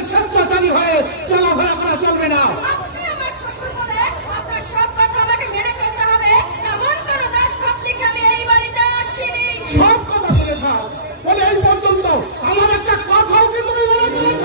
আমাদের স্বেচ্ছাচারী হয়ে চলাফেরা করা চলবে না। আপনি আমার শ্বশুর বলে আপনার সব কথা আমাকে মেনে চলতে হবে, এমন কোনো দাসখত লিখে আমি এই বাড়িতে আসিনি। সব কথা বলে থাক, বলে এই পর্যন্ত আমার একটা কথাও কি তুমি মেনে চলেছ?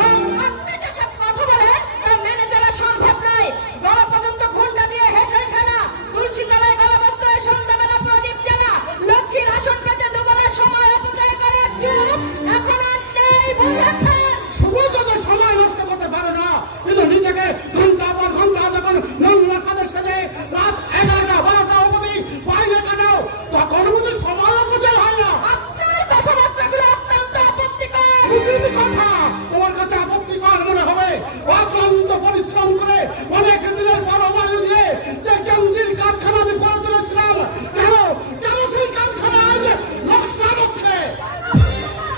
আপনি যেসব কথা বলেন তা মেনে চলা সম্ভব নয়। গলা পর্যন্ত ঘন্টা দিয়ে হেসে খেলা, তুলসী তলায় গলা বসতে সন্ধ্যাবেলা প্রদীপ জ্বালা, লক্ষ্মীর আসন পেতে দুবেলা সময় অপচয় করার যুগ এখন আর নেই, বুঝেছেন? সময় কত সময় নষ্ট করতে পারে না, কিন্তু নিজেকে ঘন্টা পর ঘন্টা যখন নোংরা সাথে সাথে রাত 11টা 12টা অবধি বাইরে কাটাও, তখন বুঝি সময় অপচয় হয় না? আপনার কথাবার্তাগুলো অত্যন্ত আপত্তিকর। উচিত কথা তোমার কাছে আপত্তিকর মনে হবে? অক্লান্ত পরিশ্রম করে অনেক দিনের পরমায়ু দিয়ে যে গেঞ্জির কারখানা আমি করে তুলেছিলাম, কেন কেন সেই কারখানা আজ লোকসান হচ্ছে?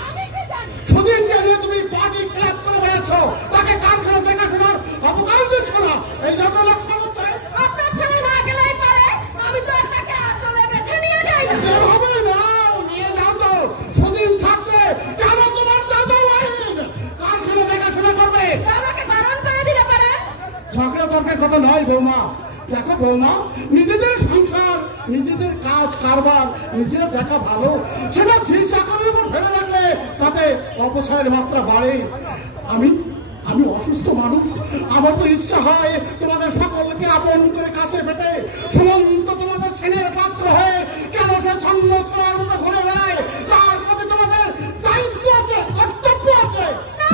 আমি কি জানি? সুদিনকে নিয়ে তুমি পার্টি ক্লাব করে বেড়াচ্ছ, তাকে কারখানা দেখাশোনার অবকাশ দিচ্ছ না, এই জন্য লোকসান হচ্ছে। আপনার ছেলে না গেলেই পারে, আমি তো আর তাকে আঁচলে বেঁধে নিয়ে যাই না। যেভাবে নাও নিয়ে যাও তো, সুদিন থাকতে কেন তোমার দাদা আইন কারখানা দেখাশোনা করবে? আমাকে বারণ করে দিলে পারেন। ঝগড়া তর্কের কথা নয় বৌমা। দেখো বৌমা, নিজেদের সংসার, নিজেদের কাজ কারবার নিজেরা দেখা ভালো, সেটা ঝি চাকরির উপর ফেলে রাখলে তাতে অপচয়ের মাত্রা বাড়ে। আমি আমি অসুস্থ মানুষ, আমার তো ইচ্ছা হয় তোমাদের সকলকে আপন করে কাছে পেতে সুমন্ত তোমাদের স্নেহের পাত্র হয়ে কেন সে ছন্ন ছোঁয়ার মতো ঘুরে বেড়ায়, তার প্রতি তোমাদের দায়িত্ব আছে, কর্তব্য আছে। না,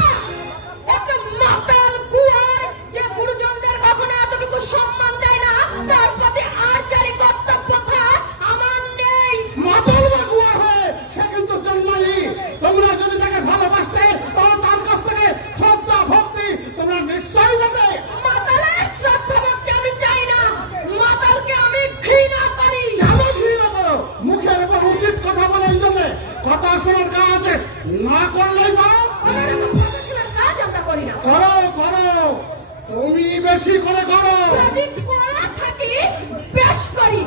একটা মাতাল বুয়ার যে গুরুজনদের কখনো এতটুকু সম্মান দেয় না, তার প্রতি আর যারই কর্তব্য থাক আমার নেই। মাতাল বা গুয়া হয়ে সে কিন্তু জন্মালি। তোমরা যদি তাকে ভালোবাসতে তাহলে তার কাছ থেকে শ্রদ্ধা ভক্তি তোমরা নিশ্চয়ই পেতে। মাতালের শ্রদ্ধা ভক্তি আমি চাই না, মাতালকে আমি ঘৃণা করি। কেন ঘৃণা করো? মুখের উপর উচিত কথা বলে এই জন্য কথা শোনার কাজ না করলেই পারো। ওনার এত কথা শোনার কাজ আমরা করি না। করো করো, তুমি বেশি করে করো। যদি করা থাকি বেশ করি,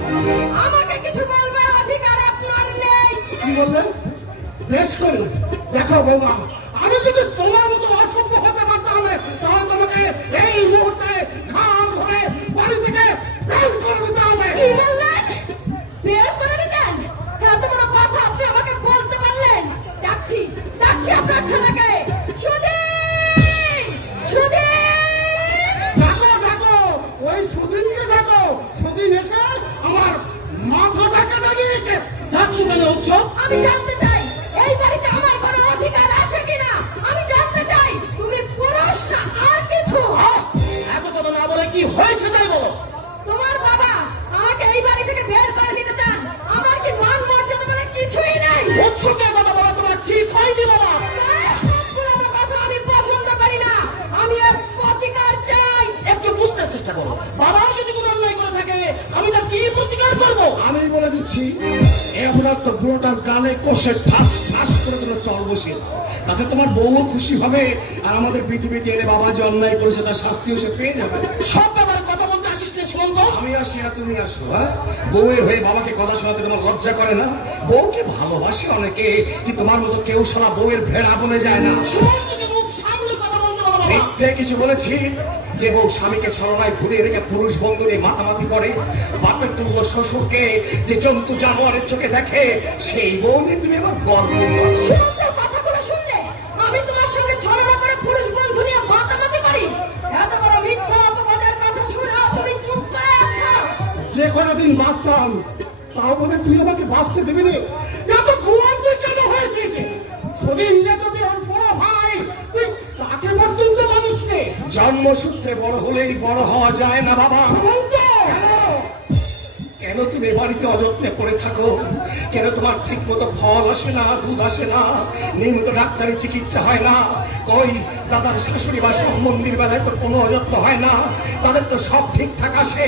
আমাকে কিছু বলবার অধিকার আপনার নেই। কি বললেন? বেশ করে দেখো বৌমা, আমি যদি তোমার মতো অসভ্য হতে পারতাম তাহলে তোমাকে এই মুহূর্তে ঘাম ধরে বাড়ি থেকে বের করে দিতে হবে। কি বললেন? বের করে দিতেন? এত বড় কথা আপনি আমাকে বলতে পারলেন? ডাকছি ডাকছি আপনার ছেলেকে। সুধীর! সুধীর! দেখো দেখো, ওই সুদিনকে দেখো, সুদিন এসে আমার মাথাটাকে দাঁড়িয়েছে। ডাকছি কেন উৎসব? আমি জানতে চাই এই বাড়িতে আমার কোনো অধিকার আছে কিনা। আমি জানতে চাই তুমি পুরুষ না আর কিছু। এত কথা না বলে কি হয়েছে তাই বলো। তোমার বাবা আমাকে এই বাড়ি থেকে বের করে দিতে চান। আমার কি মান মর্যাদা বলে কিছুই নেই। উৎসবের কথা বলা তোমার ঠিক হয়নি বাবা। পুরোনো কথা আমি পছন্দ করি না। আমি এর প্রতিকার চাই। একটু বুঝতে চেষ্টা করো, বাবা যদি কোনো অন্যায় করে থাকে আমি তার কি প্রতিকার করবো? আমি বলে দিচ্ছি, এবার তো পুরোটার গালে কষে ঠাস ঠাস করে তোমার চল বসিয়ে দাও। তাতে তোমার বউও খুশি হবে, আর আমাদের পৃথিবীতে এলে বাবা যে অন্যায় করেছে তার শাস্তিও সে পেয়ে যাবে। সব ব্যাপারে কথা বলতে আসিস না সুমন্ত। আমি আসি আর তুমি আসো, হ্যাঁ? বউয়ের হয়ে বাবাকে কথা শোনাতে তোমার লজ্জা করে না? বউকে ভালোবাসে অনেকে, কি তোমার মতো কেউ সারা বউয়ের ভেড়া বলে যায় না? মিথ্যে কিছু বলেছি? যে বউ স্বামীকে ছলনায় ঘুরিয়ে রেখে পুরুষ বন্ধু নিয়ে মাতামাতি করে, বাপের দুর্বল শ্বশুরকে যে জন্তু জানোয়ারের চোখে দেখে, সেই বউ নিয়ে তুমি আবার গর্ব করছো। সুমন্তের কথাগুলো শুনলে আমি তোমার সঙ্গে ছলনা করে পুরুষ বন্ধু নিয়ে মাতামাতি করি? এত বড় মিথ্যা অপবাদের কথা শুনে তুমি চুপ করে আছো। যে কোনোদিন বাঁচতাম, তাও বলে তুই আমাকে বাঁচতে দিবি না? এত ঘুমান্ত কেন হয়েছিস? সেদিন যে তোদের ওর বড় ভাই, তুই তাকে পর্যন্ত মানুষ নে। জন্মসূত্রে বড় হলেই বড় হওয়া যায় না বাবা। কেন তুমি বাড়িতে অযত্নে পড়ে থাকো? কেন তোমার ঠিক মতো ফল আসে না, দুধ আসে না, নিয়মিত ডাক্তারি চিকিৎসা হয় না? কই দাদার শাশুড়ি বা মন্দির বেলায় তো কোনো অযত্ন হয় না, তাদের তো সব ঠিকঠাক আসে।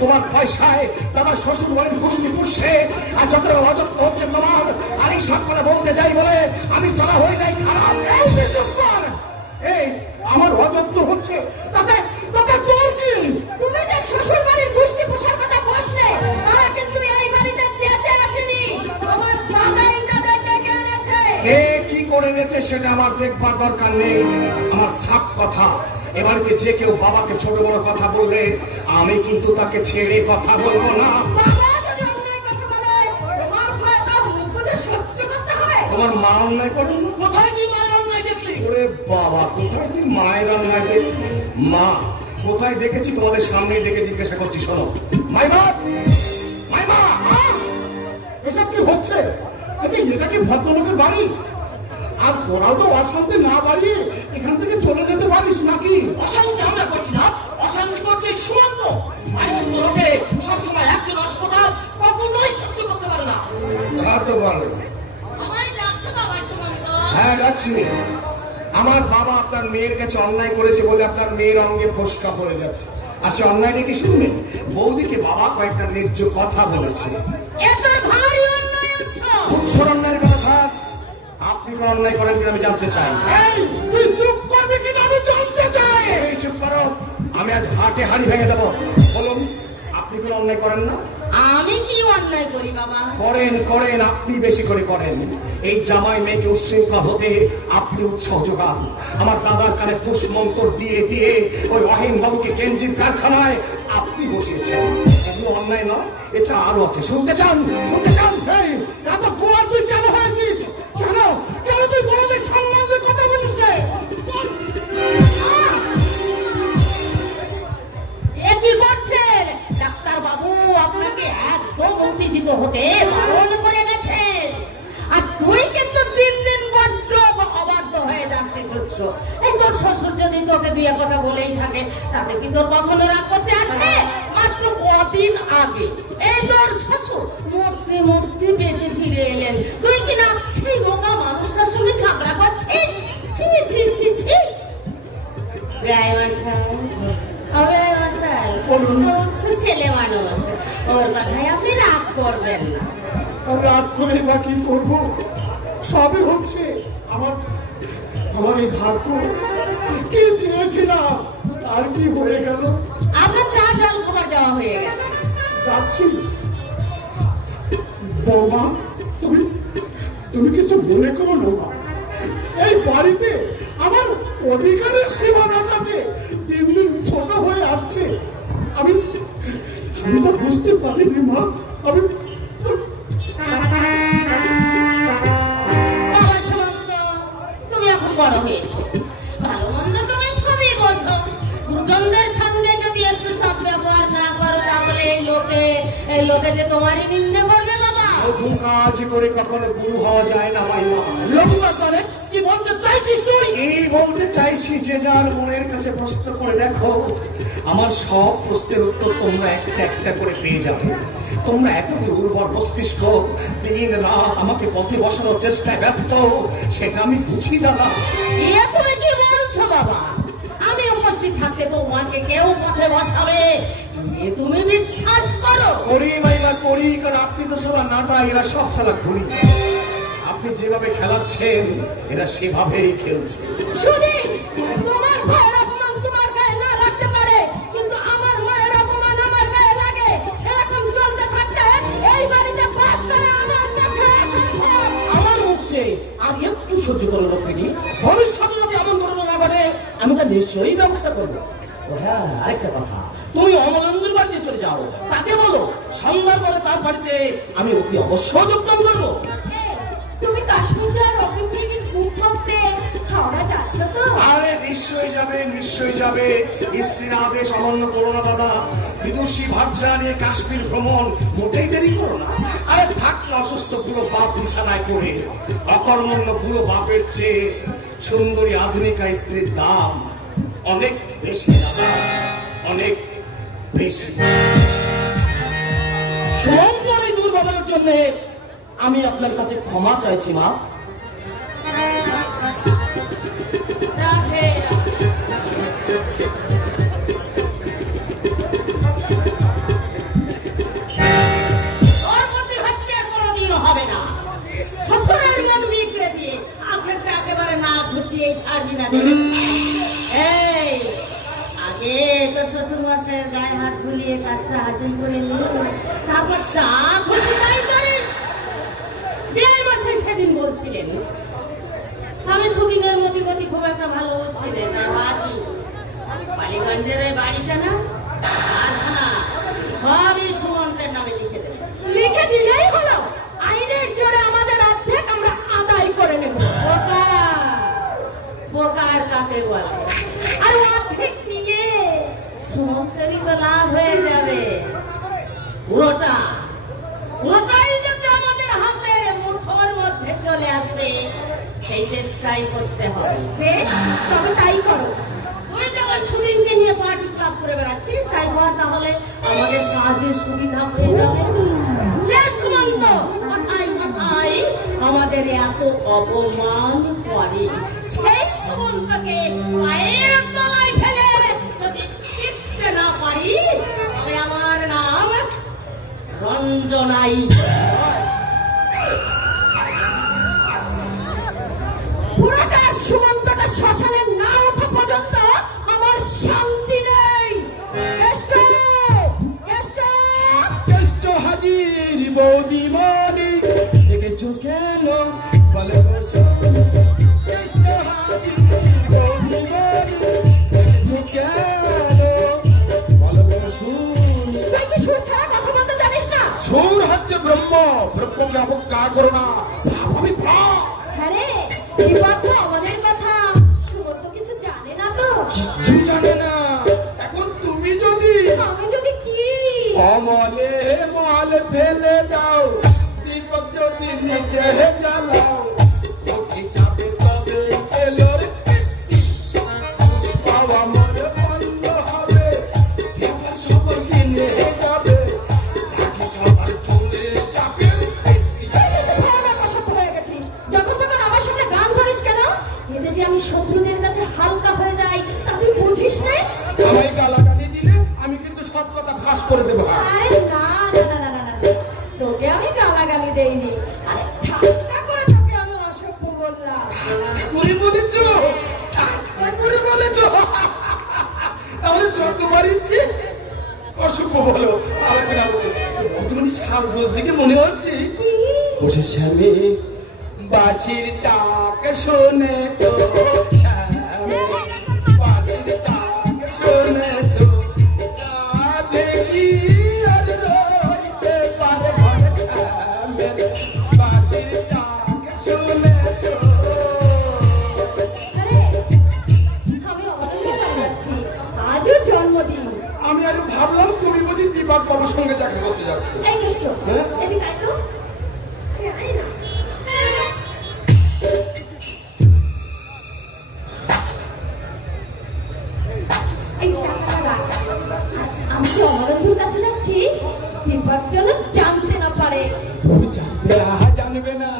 তোমার পয়সায় দাদা শ্বশুর বাড়ির গোষ্ঠী পুষছে, আর যত অযত্ন হচ্ছে তোমার। আর এই সব করে বলতে যাই বলে আমি সারা হয়ে যাই খারাপ। এই যে চুপ কর। এই আমার অযত্ন হচ্ছে, তাতে তাতে তোর কি? তুমি যে শ্বশুর বাড়ির গোষ্ঠী পোষার কথা বসলে, তারা কিন্তু এই বাড়িতে চেঁচে আসেনি। তোমার দাদাই তাদের ডেকে এনেছে। কে কি করে এনেছে হয়েছে সেটা আমার দেখবার দরকার নেই। আমার সাফ কথা, এবারে যে কেউ বাবাকে ছোট বড় কথা বললে আমি কিন্তু তাকে ছেড়ে কথা বলবো না। বাবা যদি অন্যায় কথা বলে, তোমার ভয়ে তা মুখ বুজে সহ্য করতে হবে। তোমার মা অন্যায় করেন না? কোথায় কি মায়ের অন্যায় দেখলি? ওরে বাবা, কোথায় তুই মায়ের অন্যায় দেখলি? মা কোথায় দেখেছি? তোমাদের সামনেই ডেকে জিজ্ঞাসা করছি, শোনো। মাইমা, মাইমা, এসব কি হচ্ছে? আচ্ছা, এটা কি ভদ্রলোকের বাড়ি? আর তোরাও তো অশান্তি না বাড়িয়ে এখান থেকে চলে যেতে পারিস নাকি? অশান্তি আমরা করছি না, অশান্তি করছে সুমন্ত। বাড়ির লোকে সবসময় একজন অসপদার কখনোই সহ্য করতে পারে না। তা তো বলো। আমায় ডাকছো বাবা সুমন্ত? হ্যাঁ ডাকছি। আমার বাবা আপনার মেয়ের কাছে অন্যায় করেছে বলে আপনার মেয়ের অঙ্গে ফোসকা পড়ে গেছে। আর সে অন্যায়টা কি শুনবেন? বৌদিকে বাবা কয়েকটা ন্যায্য কথা বলেছে। এত ভারী অন্যায় হচ্ছে। উৎসর অন্যায়ের কথা থাক, আপনি কোন অন্যায় করেন কিনা আমি জানতে চাই। এই, তুই চুপ করবি কিনা আমি জানতে চাই। এই চুপ করো, আমি আজ হাটে হাড়ি ভেঙে দেবো। বলুন, আপনি কোন অন্যায় করেন না? আমি কি অন্যায় করি বাবা? করেন করেন, আপনি বেশি করে করেন। এই জামাই মেয়েকে উচ্ছৃঙ্খল হতে আপনি উৎসাহ যোগান। আমার দাদার কানে পুষ্মন্তর দিয়ে দিয়ে ওই অহিন বাবুকে গেঞ্জির কারখানায় আপনি বসিয়েছেন। এগুলো অন্যায় নয়, এছাড়া আরো আছে। শুনতে চান? শুনতে চান? এই, এত গোয়া তুই কেন হয়েছিস? কেন কেন তুই বড়দের সম্মানের কথা বলিস না? এ কি করছেন? ডাক্তার বাবু আপনাকে একদম উত্তেজিত হতে বারণ করে গেছেন। আর তুই কিন্তু দিন দিন বড্ড অবাধ্য হয়ে যাচ্ছিস। উৎস এই তোর শ্বশুর যদি তোকে দুই এক কথা বলেই থাকে, তাতে কি তোর কখনো রাগ করতে আছে? মাত্র কদিন আগে এই তোর শ্বশুর মূর্তি মূর্তি বেঁচে ফিরে এলেন, তুই কিনা সেই রোগা মানুষটার সঙ্গে ঝগড়া করছিস? ছি ছি ছি ছি। ছেলে মানুষ, ওর কথায় আপনি রাগ করবেন না। আর রাত করে বা কি করবো? সবই হচ্ছে আমার আমার এই ভাগ্য। কি চেয়েছিলাম আর কি হয়ে গেল। আপনার চা জল খাবার দেওয়া হয়ে গেছে। যাচ্ছি। বৌমা, তুমি তুমি কিছু মনে করো না মা। এই বাড়িতে আমার অধিকারের সীমানাটাকে দিন দিন ছোট হয়ে আসছে। আমি আমি তো বুঝতে পারিনি মা। আমি বাবা সুমন্ত, তুমি এখন বড় হয়েছো, ভালো মন্দ তুমি সবই বোঝো। গুরুজনদের সঙ্গে যদি একটু সৎ ব্যবহার না করো, তাহলে এই লোকে যে তোমারই নিন্দে করবে বাবা। লঘু কাজ করে কখনো গুরু হওয়া যায় না মাইমা। লঘুবাস মানে কি বলতে চাইছিস তুই? এই বলতে চাইছি, যে যার মনের কাছে প্রশ্ন করে দেখো, আমার সব প্রশ্নের উত্তর তোমরা একটা একটা করে পেয়ে যাবে। তোমরা এতগুলো উর্বর মস্তিষ্ক দিন রাত আমাকে পথে বসানোর চেষ্টায় ব্যস্ত, সেটা আমি বুঝি দাদা। এ তুমি কি বলছো বাবা? আমি উপস্থিত থাকতে তোমাকে কেউ পথে বসাবে এ তুমি বিশ্বাস করো? করি মাইমা করি, কারণ আপনি তো সবার নাটা, এরা সব সালা ঘুরি। আপনি যেভাবে খেলাচ্ছেন এরা সেভাবেই খেলছে। শুনি, তোমার ভাইয়ের অপমান তোমার গায়ে না লাগতে পারে, কিন্তু আমার মায়ের অপমান আমার গায়ে লাগে। এরকম চলতে থাকতে এই বাড়িতে বাস করে আমার পক্ষে অসম্ভব। আমার হচ্ছে আর একটু সহ্য করে লক্ষ্মী। ভবিষ্যতে যদি এমন ঘটনা না ঘটে, আমি তা নিশ্চয়ই ব্যবস্থা করবো। ও হ্যাঁ, আরেকটা কথা, তুমি অমলেন্দুর বাড়িতে চলে যাও। তাকে বলো সন্ধ্যার পরে তার বাড়িতে আমি অতি অবশ্য যোগদান করবো। তুমি কাশ্মীর যাওয়ার অগ্রিম টিকিট বুক করতে হাওড়া যাচ্ছ তো? আরে নিশ্চয়ই যাবে, নিশ্চয়ই যাবে। স্ত্রীর আদেশ অমান্য করো না দাদা। বিদুষী ভার্যা নিয়ে কাশ্মীর ভ্রমণ মোটেই দেরি করো না। আরে থাক না অসুস্থ বুড়ো বাপ বিছানায় পড়ে। অকর্মণ্য বুড়ো বাপের চেয়ে সুন্দরী আধুনিকা স্ত্রীর দাম অনেক বেশি দাদা, অনেক বেশি। সুমন্তর এই দুর্ব্যবহারের জন্য আমি আপনার কাছে ক্ষমা চাইছি মা। রাধে রাধে। ওর প্রতি হচ্ছে কোনোদিন হবে না। শ্বশুরের মন বিগড়ে দিয়ে আপনারটা একেবারে না ঘুচিয়ে ছাড়বি না। এই আগে তোর শ্বশুর মশাইয়ের গায়ে হাত বুলিয়ে কাজটা হাসিল করে নিয়ে তারপর চা ঘুষি তাই করিস। বিয়ে মশাই সেদিন বলছিলেন আমি সুদিনের মতিগতি খুব একটা ভালো হচ্ছে রে, তাই বাকি বালিগঞ্জের এই বাড়িটা না আর না সবই সুমন্তের নামে লিখে দেবে। লিখে দিলেই হলো, আইনের জোরে আমাদের অর্ধেক আমরা আদায় করে নেব। বোকা বোকার কাকে বলে? আর অর্ধেক নিয়ে সুমন্তেরই তো লাভ হয়ে যাবে। পুরোটা পুরোটাই যাতে আমাদের হাতের মুঠোর মধ্যে চলে আসে সেই চেষ্টাই করতে হবে। বেশ, তবে তাই করো। তুই যেমন সুদিনকে নিয়ে পার্টি ক্লাব করে বেড়াচ্ছিস, তাই কর, তাহলে আমাদের কাজের সুবিধা হয়ে যাবে। যে সুমন্ত কথাই কথাই আমাদের এত অপমান করে, সেই সুমন্তকে পায়ের তলায় ফেলে যদি কিস্তে না পারি, তবে আমার নাম রঞ্জনাই। পুরাটা সুমন্তটা শ্মশানে না ওঠা পর্যন্ত আমার শান্তি নেই। কেষ্ট, কেষ্ট, কেষ্ট হাজির বৌদিমণি, দেখেছো কেন বলে বসো। কেষ্ট হাজির বৌদিমণি, দেখেছো কেন বলে বসো। তুই কি সুর ছাড়া কথা বলতে জানিস না? সুর হচ্ছে ব্রহ্ম, ব্রহ্মকে অবজ্ঞা করো না। আমি প্রাণ হ্যাঁ রে, বিপদ তো আমাদের কথা সুমন্ত কিছু জানে না তো। কিচ্ছু জানে না। এখন তুমি যদি আমি যদি কি অমলে মল ফেলে দাও, দীপক যদি নিচে জ্বালাও, লক্ষ্মী চাপে তবে এলোর কীর্তি। পাওয়া মরে বন্ধ হবে, ব্যাপার সব চিনে যাবে, রাখি সবার চলে যাবে কীর্তি। অসভ্য হয়ে গেছিস। যখন তখন আমার সাথে গান ধরিস কেন? এতে যে আমি শত্রুদের কাছে হালকা হয়ে যাই তা তুই বুঝিস না? আমায় গালাগালি দিলে আমি কিন্তু সব কথা ফাঁস করে দেবো। আরে না না না না না না, তোকে আমি গালাগালি দেইনি, আরে ঠাট্টা করে তোকে আমি অসভ্য বললাম। ঠাকুরই বলেছ, ঠাকুরই বলেছ। তাহলে যতবার ইচ্ছে অসুখ বলো, আলোচনা বলো। বর্তমানে শ্বাসগোজ থেকে মনে হচ্ছে বসে স্বামী বাঁচির ডাক শুনেছ, বাঁচির ডাক শুনেছ, তা দেখি আর রইতে পারে ঘরে স্বামীর বাঁচির ডাক শুনেছ। আরে আমি অনেক যাচ্ছি, আজও জন্মদিন। আমি আরো ভাবলাম তুমি বুঝি বিবাদ বাবুর সঙ্গে দেখা করতে যাচ্ছ। এই কেষ্ট, হ্যাঁ? এদিকে আয় তো। আয় না। এই টাকাটা রাখ। আমি তো অমরেন্দ্রর কাছে যাচ্ছি, দীপক যেন জানতে না পারে। তুমি জানবে না, জানবে না।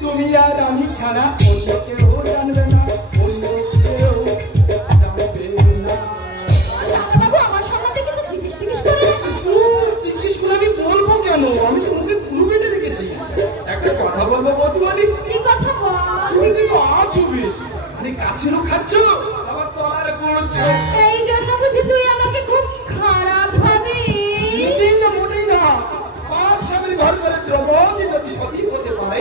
তুমি আর আমি ছাড়া অন্য কেউ জানবে না, অন্য কেউ জানবে না। দাদাবাবু আমার সম্বন্ধে কিছু জিজ্ঞেস টিজ্ঞেস করে না? জিজ্ঞেস করে আমি বলবো কেন? আমি তো মুখে কুলু বেঁধে রেখেছি। একটা কথা বলবো বধুমানি, কি কথা বল? তুমি কিন্তু আছো বেশ। আরে কাছেরও খাচ্ছ, আবার তলারে পড়ছো। এই জন্য বুঝি তুই আমাকে খুব খারাপ ভাবিস? মোটেই না, মোটেই না। পাঁচ স্বামীর ঘর করে দ্রৌপদী যদি সতী হতে পারে,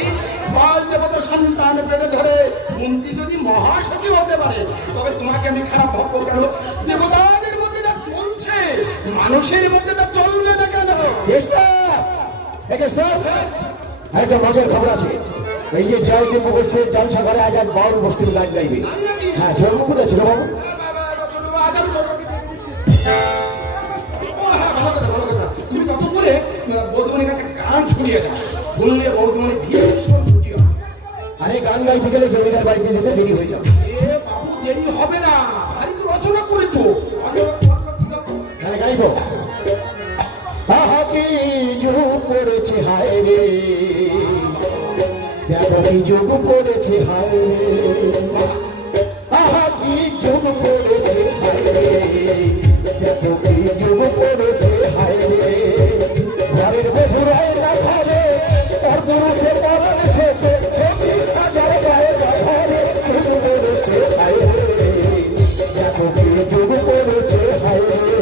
পাঁচ দেবতা সন্তান পেটে ধরে মন্ত্রী যদি মহাসচিব হতে পারে, তবে তোমাকে আমি খারাপ ভাববো কেন? দেবতাদের মধ্যে যা চলছে, মানুষের মধ্যে তা চলবে না কেন? একটা মজার খবর আছে। এই যে জয়দীপ বলছে জলসা ঘরে আজ আজ বাউল বস্তির গান গাইবে। হ্যাঁ, জন্ম কোথায় ছিল বাবু? তুমি তত করে বৌদ্ধমানির একটা গান শুনিয়ে দাও, শুনলে বৌদ্ধমানি বিয়ে ছুটি হবে। আরে গান গাইতে গেলে জমিদার বাড়িতে যেতে দেরি হয়ে যাবে। এ বাবু, দেরি হবে না, ভারী তো রচনা করেছো। তাহলে গাইব। আহা কি যুগ করেছে হায় রে, এখন এই যুগ করেছে হায় রে। আহা কি যুগ করেছে হায় রে, এখন এই যুগ করেছে হায় রে। ঘরের বধুরায় না খালে আর পুরুষে পরন সেতে 26,000 গায়ে ঘরে যুগ করেছে হায় রে, এখন এই যুগ করেছে হায় রে।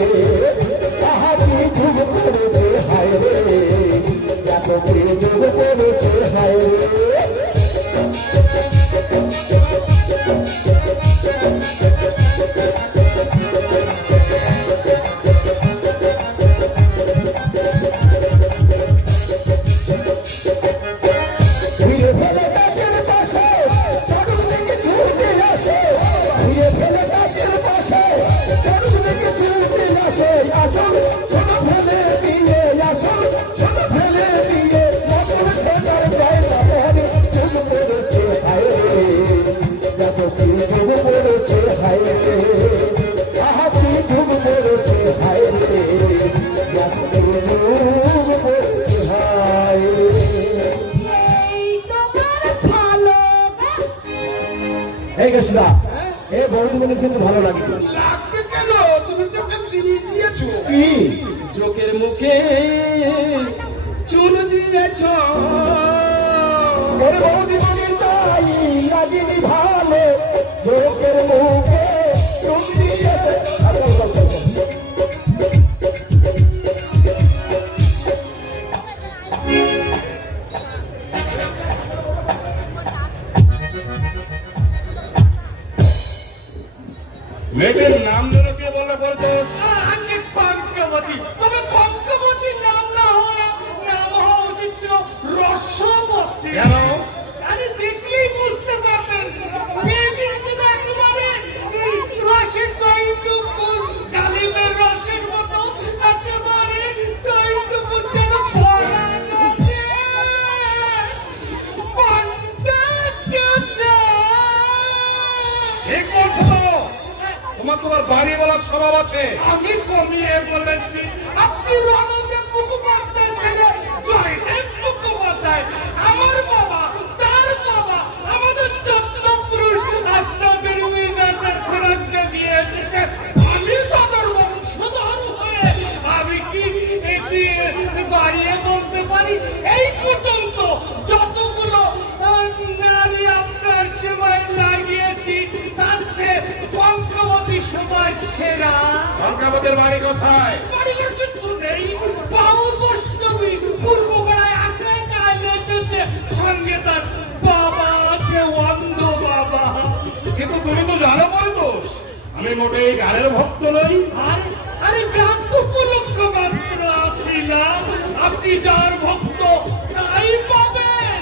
আহা কি যুগ করেছে হায় রে, এখন এই যুগ করেছে হায় রে। ঘিরে ফেলে গাছের পাশে চারদিকে ছুটে আসে, ঘিরে ফেলে গাছের পাশে চারদিকে ছুটে আসে, আসল ছোট ফেলে দিয়ে, আসল ছোট ফেলে দিয়ে মতন সেটার গায়ে তাদের যুগ পড়েছে হায় রে, এত কি যুগ পড়েছে হায় রে, আহা কি যুগ পড়েছে হায় রে, এত কি যুগ পড়েছে হায় রে। এই তোমার ভালো এই গেছিলা এ বৌদি মনে কিন্তু ভালো লাগে লাগবে কেন? তুমি তো একটা জিনিস দিয়েছো। কি চোখের মুখে চুল দিয়েছ। ওরে বৌদি মনে তাই লাগেনি ভালো, চোখের মুখে চুল দিয়েছে। মেয়েটির নাম ধরে কে বলে বলতো? আমি কঙ্কবতী। তবে কঙ্কবতী নাম না হয়ে নাম হওয়া উচিত ছিল রসমতী। কেন? আরে দেখলেই বুঝতে পারতেন মেয়েটির ছিল একেবারে রসের টইটুকুর, ডালিমের রসের মতো একেবারে টইটুকুর যেন ভরা আছে। ঠিক বলছো তো? তোমার বাড়ি বলার স্বভাব আছে। আমি কমিয়ে বলেছি আপনি রণদেব মুখোপাধ্যায় ছেলে জয়দেব মুখোপাধ্যায়। আমার বাবা, তার বাবা, আমাদের যত্ন পুরুষ আপনাদের মেজাজের খোরাক দিয়েছে। আমি তাদের বংশধর হয়ে আমি কি এটি বাড়িয়ে বলতে পারি? এই পর্যন্ত যতগুলো নারী আপনার সেবায় লাগিয়েছি তার চেয়ে পঙ্কবতী সবার সেরা। পঙ্কবতীর বাড়ি কোথায়? বাড়ির কিছু নেই। বাউল বৈষ্ণবী পূর্ব পাড়ায় আঁকড়ে চাইলে চলছে, সঙ্গে তার বাবা আছে, অন্ধ বাবা। কিন্তু তুমি তো জানো বলতোষ আমি মোটেই গানের ভক্ত নই। আরে গান তো উপলক্ষ মাত্র আসিলাম। আপনি যার ভক্ত তাই পাবেন।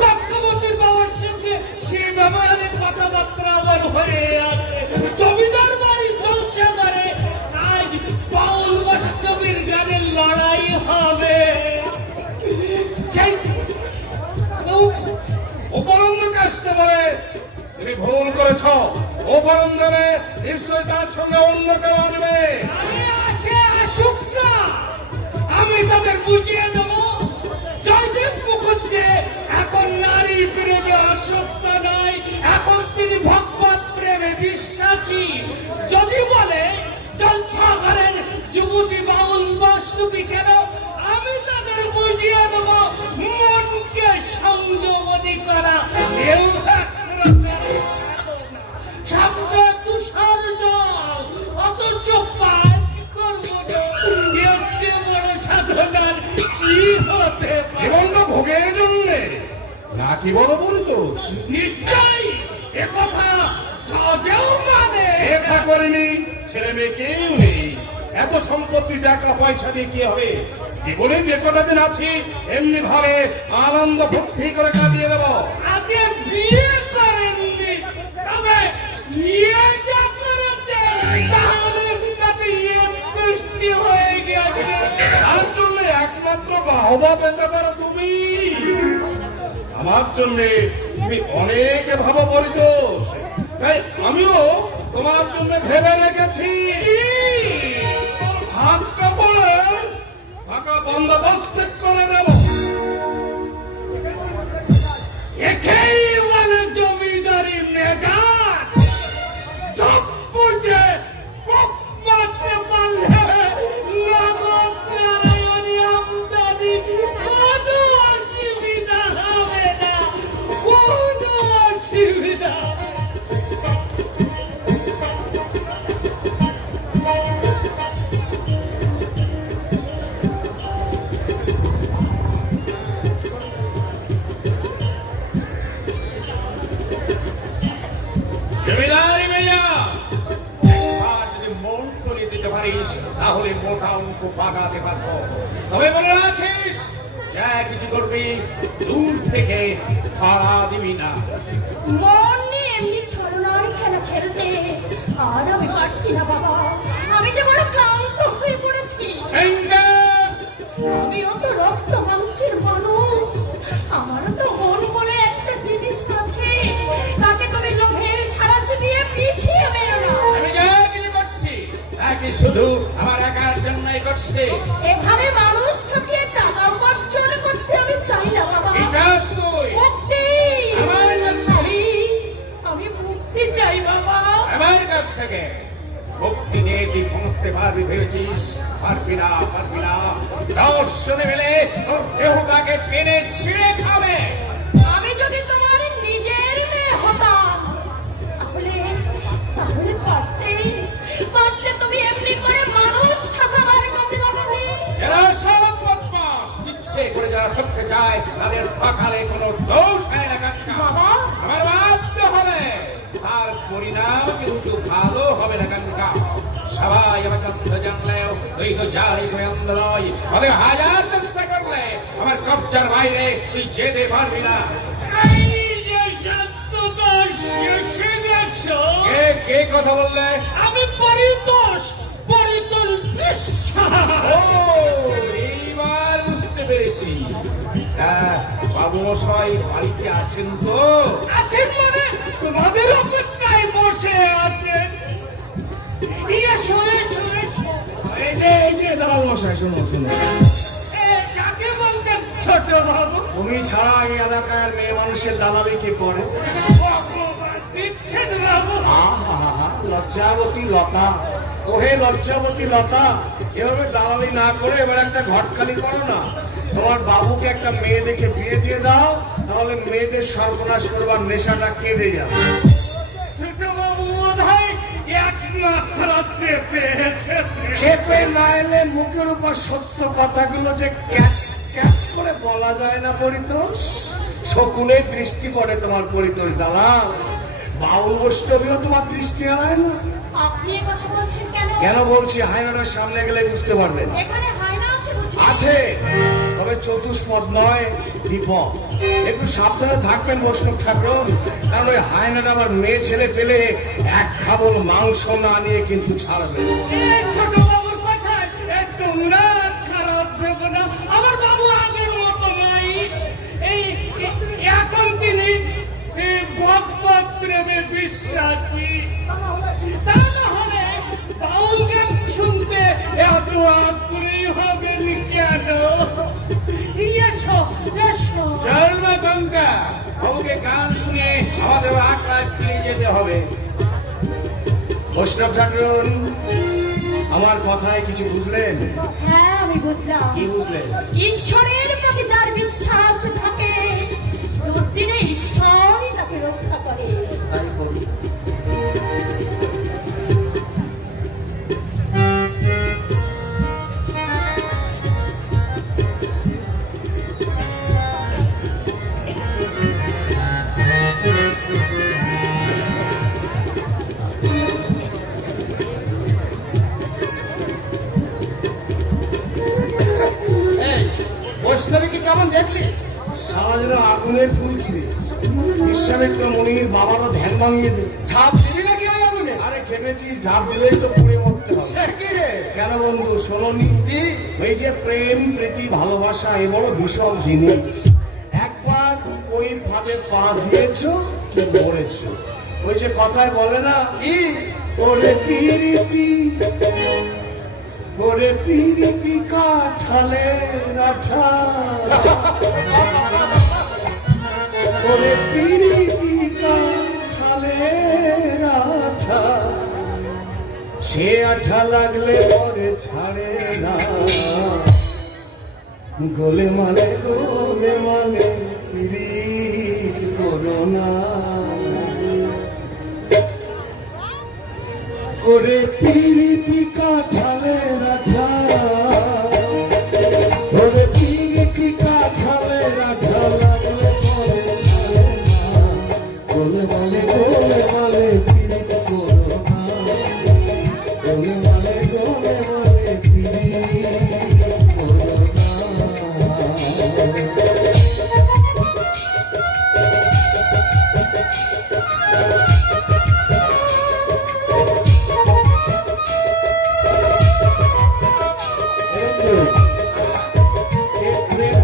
কঙ্কবতীর বাবার সঙ্গে সেই ব্যাপারে কথাবার্তা আমার হয়ে আছে। জমিদার বাড়ি চলছে মানে আজ বাউল বৈষ্ণবীর গানের লড়াই হবে। উপরন্দকে আসতে পারে তুমি ভুল করেছ। উপরন্দনে নিশ্চয় তার সঙ্গে অন্য কেউ আনবে। আসে আসুক না, আমি তাদের বুঝিয়ে দেব। জয়দেব মুখুজ্জে এখন নারী প্রেমে আসক্ত নয়, এখন তিনি ভগবত প্রেমে বিশ্বাসী। যদি বলে জলসা করেন যুবতী বাউল বৈষ্ণবী কেন, আমি তাদের বুঝিয়ে দেব মনকে সংযমনী করা এও এক সামনে তুষার জল, অথচ পার করবো না। এর চেয়ে বড় সাধনার কি হতে পারে? জীবনটা ভোগের জন্যে নাকি বড় বলতো? নিশ্চয়ই একথা সহজেও মানে। দেখা করেনি, ছেলে মেয়ে কেউ নেই। এত সম্পত্তি টাকা পয়সা দিয়ে কি হবে? জীবনে যে কটা দিন আছি এমনি ভাবে আনন্দ ভক্তি করে কাটিয়ে দেব। আগে বিয়ে করেননি, তবে বিয়ে যা করেছে তাহলে তাতে বৃষ্টি হয়ে গেছে। তার জন্য একমাত্র বাহবা পেতে পারো তুমি। আমার জন্য তুমি অনেক ভাবো পরিতোষ, তাই আমিও তোমার জন্য ভেবে রেখেছি। হাত কাপড়ে ফাঁকা বন্দোবস্ত করে নেব। একেই মানে জমিদারি মেঘা সব বুঝে কপ মারতে পারলে নগদ নারায়ণী আমদানি কোনো অসুবিধা হবে না, কোনো অসুবিধা হবে না। দিস, তাহলে মোটা অঙ্ক পাকাতে পারবো। তবে মনে রাখিস, যা কিছু করবি দূর থেকে ধরা দিবি না। মন নিয়ে এমনি ছলনার খেলা খেলতে আর আমি পারছি না বাবা, আমি যে বড় ক্লান্ত হয়ে পড়েছি। আমিও তো রক্ত মাংসের মানুষ, আমারও তো মন বলে একটা জিনিস আছে, তাকে তুমি লোভের সারাশি দিয়ে মিশিয়ে মেরো না। আমি যা কিছু করছি তা কি শুধু আমার একার জন্যই করছি? এভাবে মানুষ ঠকিয়ে টাকা উপার্জন করতে আমি চাই না বাবা। কি চাস তুই? মুক্তি। আমার জন্য? আমি মুক্তি চাই বাবা। আমার কাছ থেকে মুক্তি নিয়ে তুই পৌঁছতে পারবি ভেবেছিস? পারবি না, পারবি না। 10 জনে মিলে তোর দেহটাকে টেনে ছিঁড়ে খাবে। আমি যদি তোমার নিজের মেয়ে হতাম, তাহলে তাহলে পারতে তুমি এমনি করে মানুষ ঠকাবার কাজে লাগাবে। এরা সব বদমাশ। ইচ্ছে করে যারা ঠকতে চায় তাদের ঠকালে কোনো দোষ হয় না কাকা। বাবা। আমার বাধ্য হবে, তার পরিণাম কিন্তু ভালো হবে না কাকা। সবাই আমার তথ্য জানলেও তুই তো জানিস আমি অন্ধ নই। ফলে হাজার চেষ্টা করলে আমার কবজার বাইরে তুই যেতে পারবি না। কে কথা বললে? আমি পরিতোষ ও, এইবার বুঝতে পেরেছি। বাবু মশাই বাড়িতে আছেন তো? আছেন মানে তোমাদের অপেক্ষায় বসে আছেন। এই যে দালাল মশাই, শোনো শোনো, কাকে বলছেন ছোট বাবু? তুমি ছাড়া এই এলাকার মেয়ে মানুষের দালালি কে করে? দিচ্ছেন বাবু? আহা, লজ্জাবতী লতা, ওহে লজ্জাবতী লতা, এভাবে দালালি না করে এবার একটা ঘটকালি করো না। তোমার বাবুকে একটা মেয়ে দেখে বিয়ে দিয়ে দাও, তাহলে মেয়েদের সর্বনাশ করবার নেশাটা কেটে যাবে। ছোট বাবু বোধহয় একমাত্র চেপে না এলে মুখের উপর সত্য কথাগুলো যে ক্যাট ক্যাট করে বলা যায় না পরিতোষ। শকুনের দৃষ্টি পড়ে তোমার পরিতোষ দালাল। বাউল বৈষ্ণবীও তোমার দৃষ্টি এড়ায় না। আপনি এ কথা বলছেন কেন? কেন বলছি, হায়নাটার সামনে গেলে বুঝতে পারবেন। এখানে হায়না আছে বুঝি? আছে, তবে চতুষ্পদ নয়, বিপদ। একটু সাবধানে থাকবেন বৈষ্ণব ঠাকুর, কারণ ওই হায়নাটা আমার মেয়ে ছেলে পেলে এক খাবল মাংস না নিয়ে কিন্তু ছাড়বে। ছোট বাবুর কথা তোমরা খারাপ ভেবো না, আমার বাবু আগের মতো নাই। এখন তিনি ভগবত প্রেমে বিশ্বাসী। তা না হলে বাউল গান শুনতে এত আগ্রহী হবেন কেন? এসো এসো। চল না গঙ্গা, বাবুকে গান শুনে আমাদের আখড়ায় ফিরে যেতে হবে। বৈষ্ণব ঠাকুর, আমার কথায় কিছু বুঝলেন? হ্যাঁ আমি বুঝলাম। কি বুঝলেন? ঈশ্বরের প্রতি যার বিশ্বাস থাকে, দুর্দিনে ঈশ্বরই তাকে রক্ষা করে। তাই করি। বৈষ্ণবীকে কেমন দেখলি? সারা যেন আগুনের ফুল কিনে বিশ্বামিত্র মুনির বাবারও ধ্যান ভাঙিয়ে দেবে। ঝাঁপ দিবি নাকি ওই আগুনে? আরে খেপেছিস, ঝাঁপ দিলেই তো পুড়ে মরতে হবে। সে কি রে? কেন বন্ধু শোনোনি? এই যে প্রেম প্রীতি ভালোবাসা এ বড় বিষম জিনিস। একবার ওই ভাবে পা দিয়েছো কি মরেছো। ওই যে কথায় বলে না, ওরে পিরিতি, ওরে পিরিতি কাঠালে রাঠা, ওরে পিরিতি কাঠালে রাঠা, সে আঠা লাগলে পরে ছাড়ে না। গোলে মানে পিরিত করো না। ওরে পিরিতি কাঠালে রাঠা, ওরে পিরিতি কাঠালে রাঠা লাগলে পরে ছাড়ে না। গোলে মানে পিরিত করো না। গোলে মানে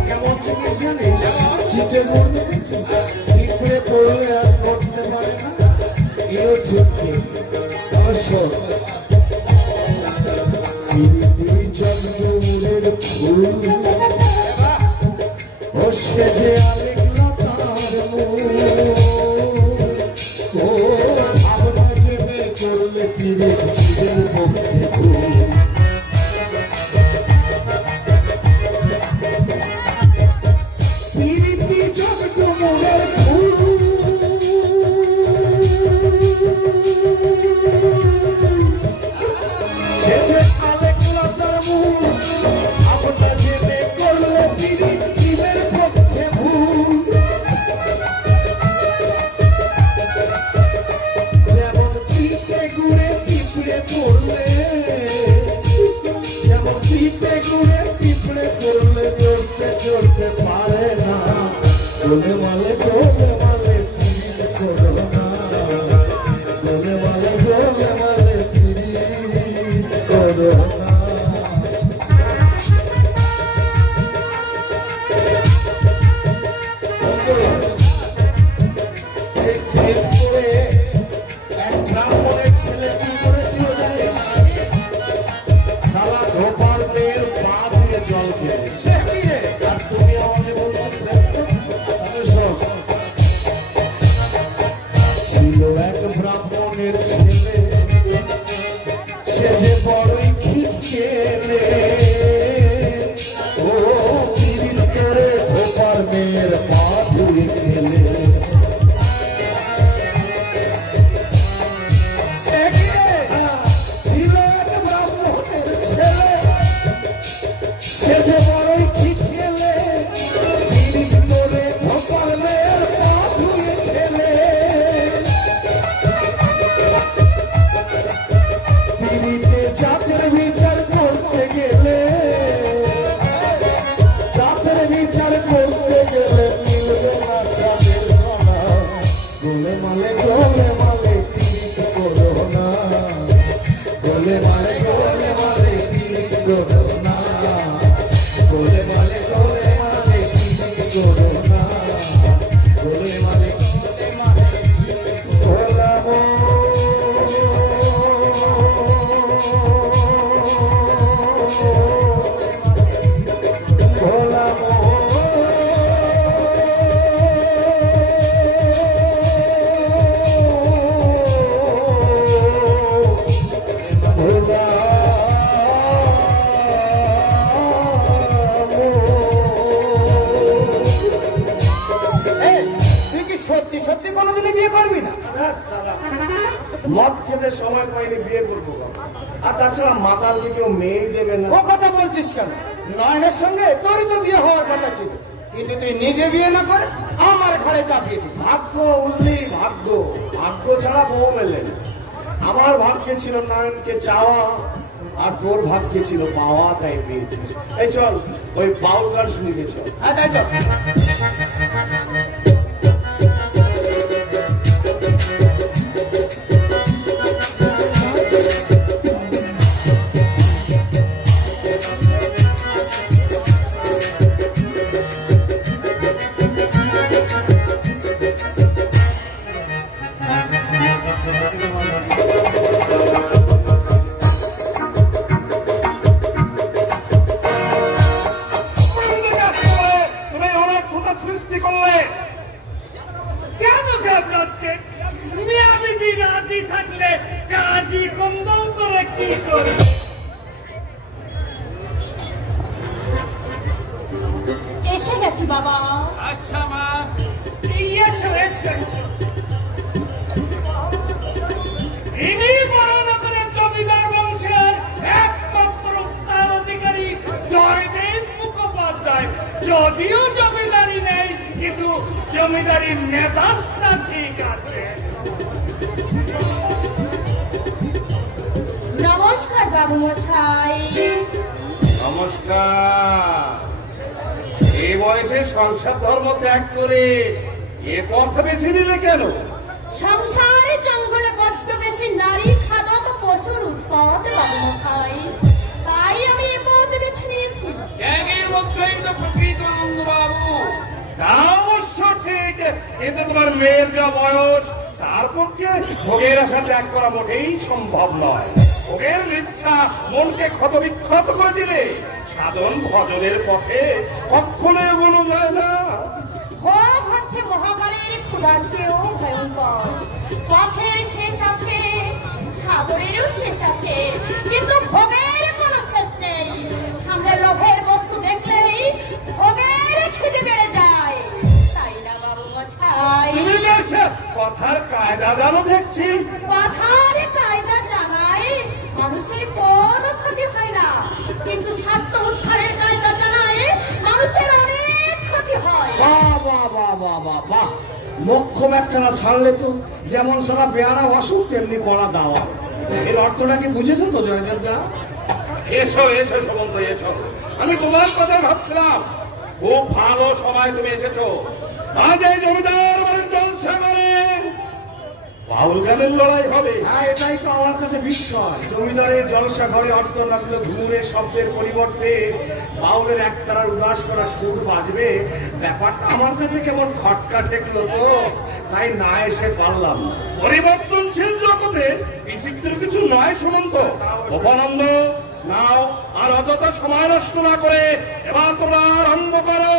কেমন জিনিস জানিস? চিঠে গুড় দেখেছিস পিঁপড়ে পড়লে আর পড়তে পারে না এও ঠিক আসো চন্দ্রের ফুল ও সে যে আলেকলতার মূল ও ভাবনা যে মেয়ে করলে পীরে জীবের পক্ষে ভুল পিরিতি জগডুমুরের ফুল সে যে আলেকলতার মূল ভাবনা যে মেয়ে করলে পীরে জীবের পক্ষে ভুল যেমন চিতে গুড়ে পিঁপড়ে পড়লে যেমন চিতে গুড়ে পিঁপড়ে পড়লে চড়তে চড়তে পারে না গোলে মালে পিরিত করো না গোলে মালে পিরিত করো না এই প্রেম করে এক ব্রাহ্মণের ছেলে কি করেছিল জানিস? শালা ধোপার মেয়ের পা দিয়ে জল খেয়েছে আর তুমি আমাকে বলছো প্রেম করতে? তাহলে শোন, ছিল এক ব্রাহ্মণের ছেলে সে যে বড়ই খিটকেলে ও পিরিত করে ধোপার মেয়ের পা ধুয়ে খেলে ছিল এক ব্রাহ্মণের ছেলে সে যে বড়ই খিটকেলে পিরিত করে ধোপার মেয়ের পা ধুয়ে খেলে পিরিতে জাতের বিচার করতে গেলে জাতের বিচার করতে গেলে মিলবে না চাঁদের কণা গোলে মালে পিরিত করো না গোলে মালে পিরিত করো না গোলে মালে পিরিত করো না গোলে মালে গোলাম গোলাম তুই কি সত্যি সত্যি কোনোদিনই বিয়ে করবি না? মদ খেতে সময় পাইনি বিয়ে করবো কখন? আর তাছাড়া মাতার দিকেও মেয়ে দেবে না। ও কথা বলছিস কেন? নয়নের সঙ্গে তোরই তো বিয়ে হওয়ার কথা ছিল, কিন্তু তুই নিজে বিয়ে না করে আমার ঘরে চাপিয়ে দিবি। ভাগ্য উল্লি ভাগ্য, ভাগ্য ছাড়া বউ মেলে না। আমার ভাগ্যে ছিল নয়নকে চাওয়া আর তোর ভাগ্যে ছিল পাওয়া, তাই পেয়েছিস। এই চল ওই বাউল গান শুনিতে চল। হ্যাঁ তাই তো। তুমি অনেক ঘটনা সৃষ্টি করলে। কেন ঘাবড়াচ্ছে? আমি বিরাজি থাকলে কাজী কন্দল করে কি করে? এসে গেছি বাবা। আচ্ছা মা, এসো এসো এসো। ইনি বড়নগরের জমিদার বংশের একমাত্র উত্তরাধিকারী জয়দেব মুখোপাধ্যায়। যদিও জমিদারি নেই, কিন্তু জমিদারির মেজাজটা ঠিক আছে। নমস্কার বাবু মশাই। নমস্কার। এই বয়সে সংসার ধর্ম ত্যাগ করে এ পথ বেছে নিলে কেন? সংসার কিন্তু তোমার মেয়ের যা বয়স, তার পক্ষে ভোগের আশা ত্যাগ করা মোটেই সম্ভব নয়। ভোগের ইচ্ছা মনকে ক্ষতবিক্ষত করে দিলে সাধন ভজনের পথে কখনো এগোনো যায় না। ভোগ হচ্ছে মহাকালের ক্ষুধার চেয়েও ভয়ঙ্কর। পথের শেষ আছে, সাগরেরও শেষ আছে, কিন্তু ভোগের কোনো শেষ নেই। সামনে লোভের বস্তু দেখলেই ভোগের খিদে বেড়ে যায়, তাই না বাবু মশাই? তুমি বেশ কথার কায়দা জানো দেখছি। কথার কায়দা জানাই মানুষের কোনো ক্ষতি হয় না, কিন্তু স্বার্থ উদ্ধারের কায়দা জানাই মানুষের অনেক ক্ষতি হয়। বাহ বাহ বাহ বাহ বাহ বাহ, মক্ষম একখানা ছাড়লে তো যেমন সারা বেয়ারা অসুখ তেমনি করা দাওয়া। এর অর্থটা কি বুঝেছো তো জয়দেব দা? এসো এসো সুমন্ত, এসো। আমি তোমার কথাই ভাবছিলাম। খুব ভালো সময় তুমি এসেছো। আজ এই জমিদার বাড়ির জলসাঘরে বাউল গানের লড়াই হবে। হ্যাঁ, এটাই তো আমার কাছে বিস্ময়। জমিদারের জলসা ঘরে অর্থ লাগলো ঘুরে শব্দের পরিবর্তে বাউলের একতারার উদাস করা সুর বাজবে। ব্যাপারটা আমার কাছে কেমন খটকা ঠেকলো তো, তাই না এসে পারলাম না। পরিবর্তনশীল জগতে বিচিত্র কিছু নয় সুমন্ত। গোপানন্দ নাও, আর অযথা সময় নষ্ট না করে এবার তোমরা আরম্ভ করো।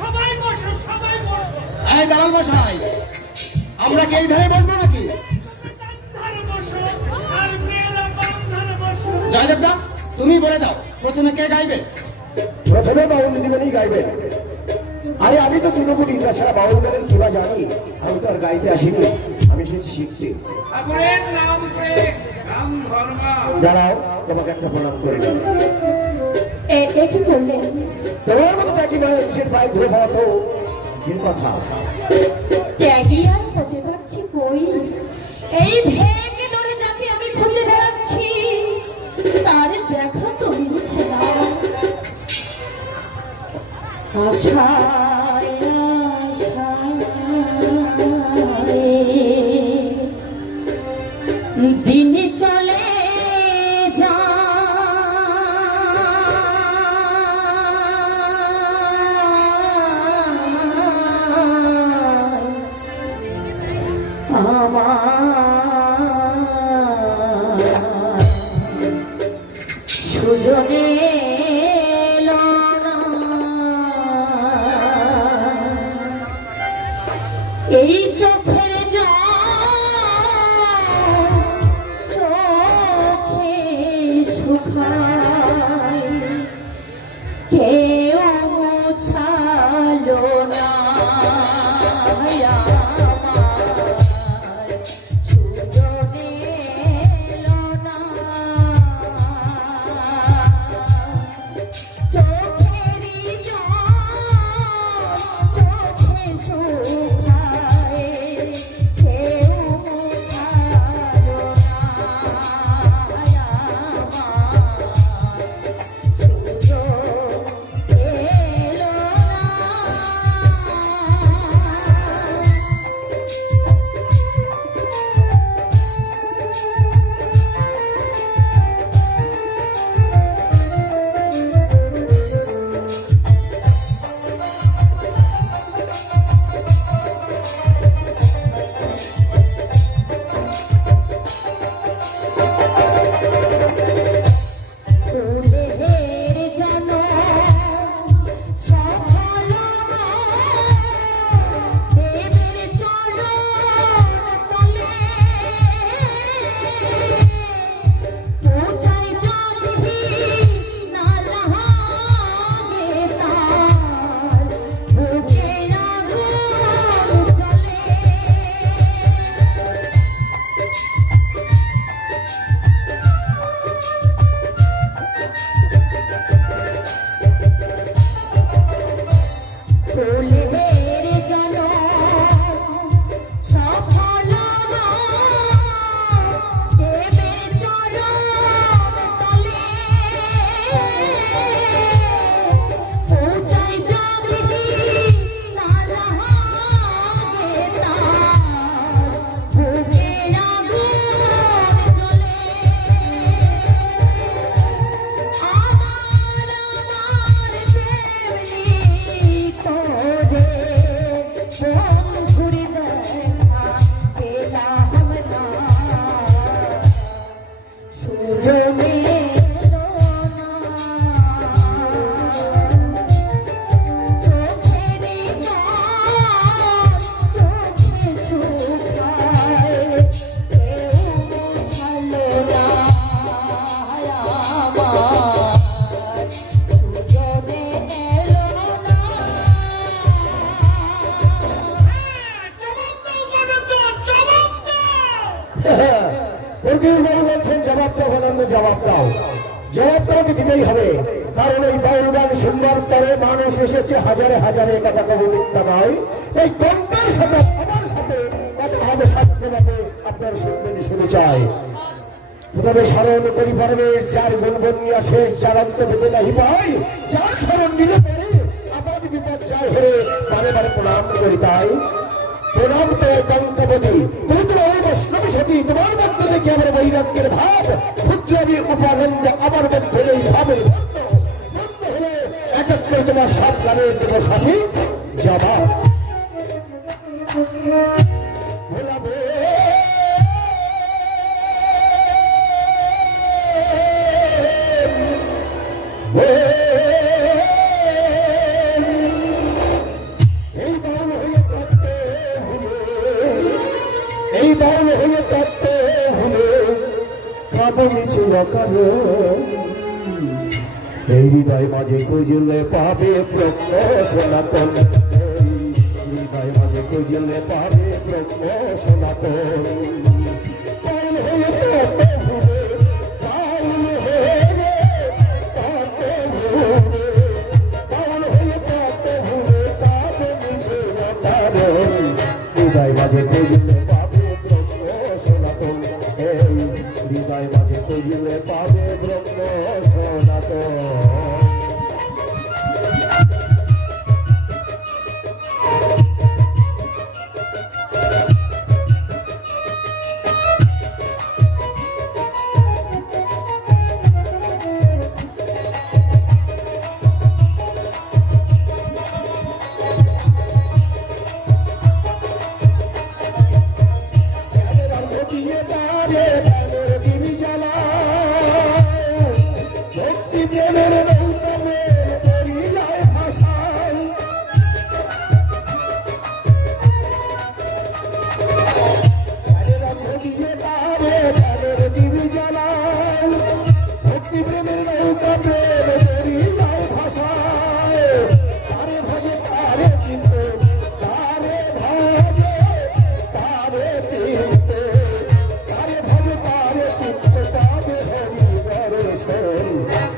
সবাই বসো, সবাই বসো। এই দালাল মশাই, আমরা কি এইভাবে বসবো নাকি? ধারে বসো, আর মেয়েরা বাম ধারে বসো। জয়দেব দা, তুমি বলে দাও প্রথমে কে গাইবে? প্রথমে বাউল দিদিমণি গাইবেন। আরে আমি তো চুনোপুটি, তাছাড়া বাউল গানের কি বা জানি? আমি তো আর গাইতে আসিনি, আমি এসেছি শিখতে। ঠাকুরের নাম করে নাম ধর্মা। দাঁড়াও, তোমাকে একটা প্রণাম করে নিই। এ কি করলেন? তোমার মতো চাকরি মানুষের পায়ে ধরে হওয়া তো কি কথা? ত্যাগী আর হতে পারছি কই? এই ভেঙে ধরে যাকে আমি খুঁজে বেড়াচ্ছি তার দেখা তো মিলছে না। আশায় আশায় দিন চলে সুজনে এই চোখের চোখে সুখায় কেউ মোছালো না সুজনে চোখেরই চোখে সুখায় প্রতিবাবু বলছেন জবাব দাও, আনন্দ জবাব দাও। জবাব তোমাকে দিতেই হবে, কারণ এই বাউল গান শুনবার তরে মানুষ এসেছে হাজারে হাজারে, কথা কবি মিথ্যা নয়। এই কণ্ঠের সাথে আমার সাথে কথা হবে শাস্ত্র মতে, আপনার শুনবেন শুনে চাই। প্রথমে স্মরণ করি পারবে যার গুণগুণ নিয়ে আসে, চালান্ত বেঁধে নাহি পাই, যার স্মরণ নিলে পরে আপাত বিপদ যায় হরে, বারে বারে প্রণাম করি তাই। প্রণাম তো কঙ্কবতী, তুমি তো ওই বৈষ্ণব সতী, তোমার মধ্যে দেখি আমার বৈরাগ্যের ভাব, ক্ষুদ্র আমি উপানন্দ আমার মধ্যে এই ভাবের বন্ধ হলে এক এক করে তোমার সব গানের দেব সঠিক জবাব। ভোলাবে এই বাউল হয়ে কাঁদতে হলে, এই বাউল হয়ে কাঁদতে হলে কাঁদো নিচে অকারণ। এই হৃদয় মাঝে খুঁজলে পাবে ব্রহ্ম সনাতন, এই হৃদয় মাঝে খুঁজলে পাবে ব্রহ্ম সনাতন। বাউল হয়ে কাঁদতে হলে, বাউল হয়ে কাঁদতে হলে, বাউল হয়ে কাঁদতে হলে কাঁদো নিচে অকারণ। হৃদয় মাঝে খুঁজলে পাবে ব্রহ্ম সনাতন, এই হৃদয় মাঝে খুঁজলে পাবে ব্রহ্ম সনাতন।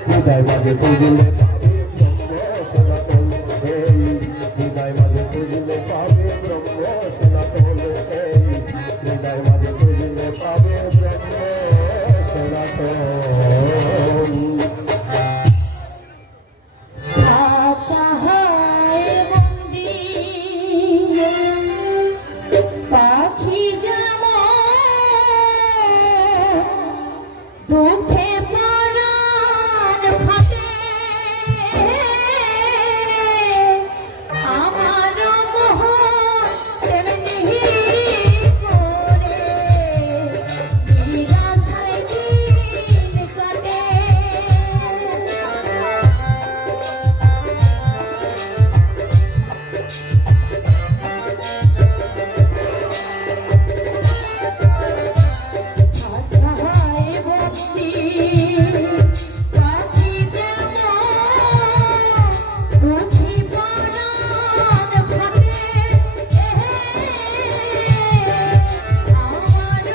হৃদয় মাঝে খুঁজলে পাবে ব্রহ্ম সনাতন, এই হৃদয় মাঝে খুঁজলে পাবে ব্রহ্ম সনাতন, এই হৃদয় মাঝে খুঁজলে পাবে ব্রহ্ম সনাতন। পাখি যেমন দুঃখে পরাণ ফাটে, আমার মোহন তেমনি করে নিরাশায় দিন কাটে। আচ্ছায় বন্দি পাখি যেমন দুঃখী পরাণ ফাটে, আমার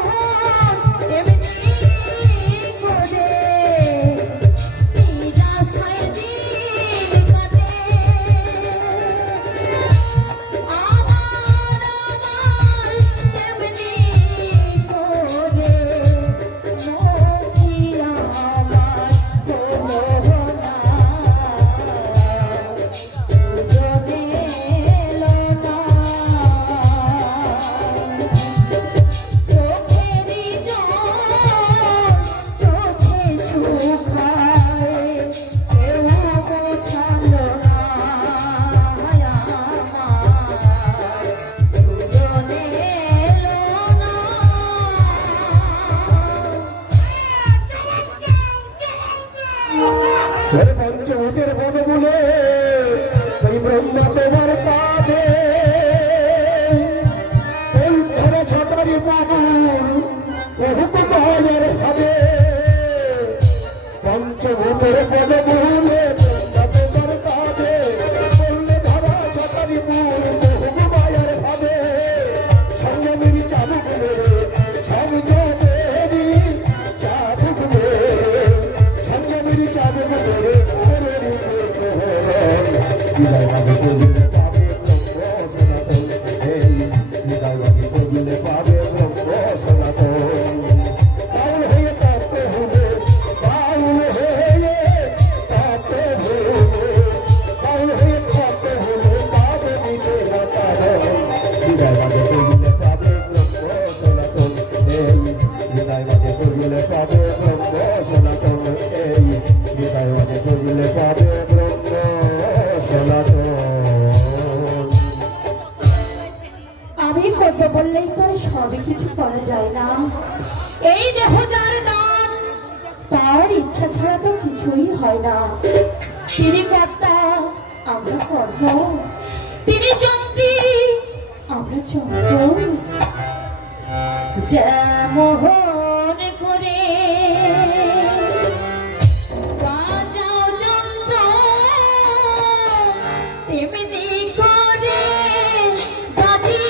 মোহন তেমনি করে নিরাশায় দিন কাটে। আমার তেমনি করে মতি আমার হলো না, সুজনে এলো না। চোখেরই জল চোখে শুকায়, কেউ বোঝালো না আমার, সুজনে এলো না। পঞ্চভূতের পদমূলে ওই ব্রহ্মা তোমার কাঁধে, ধরে ছটারি বাবুল বহুক মহাজের ভাবে। পঞ্চভূতের পদমূলে ব্রহ্মা তোমার কাঁধে, বললে ধরা ছটারি মূল বহুক মায়ের ভাবে। সংযমের চালু করে বুঝলে পাবে ব্রহ্ম সনাতন বাউল হয়ে তত্ত্ব হবে বাউল হয়ে তত্ত্ব হবে বাউল হয়ে তত্ত্ব হবে পাবে নিচে না পাবে বিদায় বাদে বুঝলে পাবে ব্রহ্ম সনাতন এই বিদায় বাদে বুঝলে পাবে ব্রহ্ম সনাতন এই বিদায় বাদে বুঝলে পাবে ব্রহ্ম সনাতন। আমি করবো বললেই তোর সবই কিছু করা যায় না। এই দেহ যার দান তার ইচ্ছা ছাড়া তো কিছুই হয় না। তিনি কর্তা আমরা কর্ম, তিনি যন্ত্রী আমরা যন্ত্র। যেমন করে বাজাও যন্ত্র তেমনি করে বাজি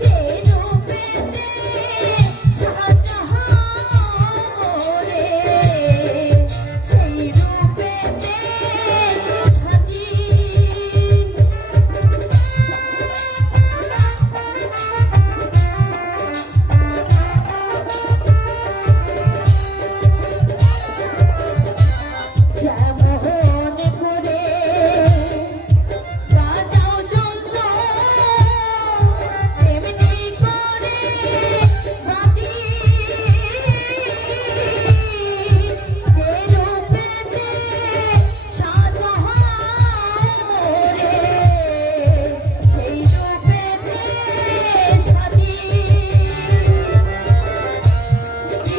যে রূপেতে সাজাও রে সেই রূপেতে সাজি। যেমন করে বাজাও যন্ত্র তেমনি করে বাজি যে রূপেতে সাজাও রে সেই রূপেতে সাজি।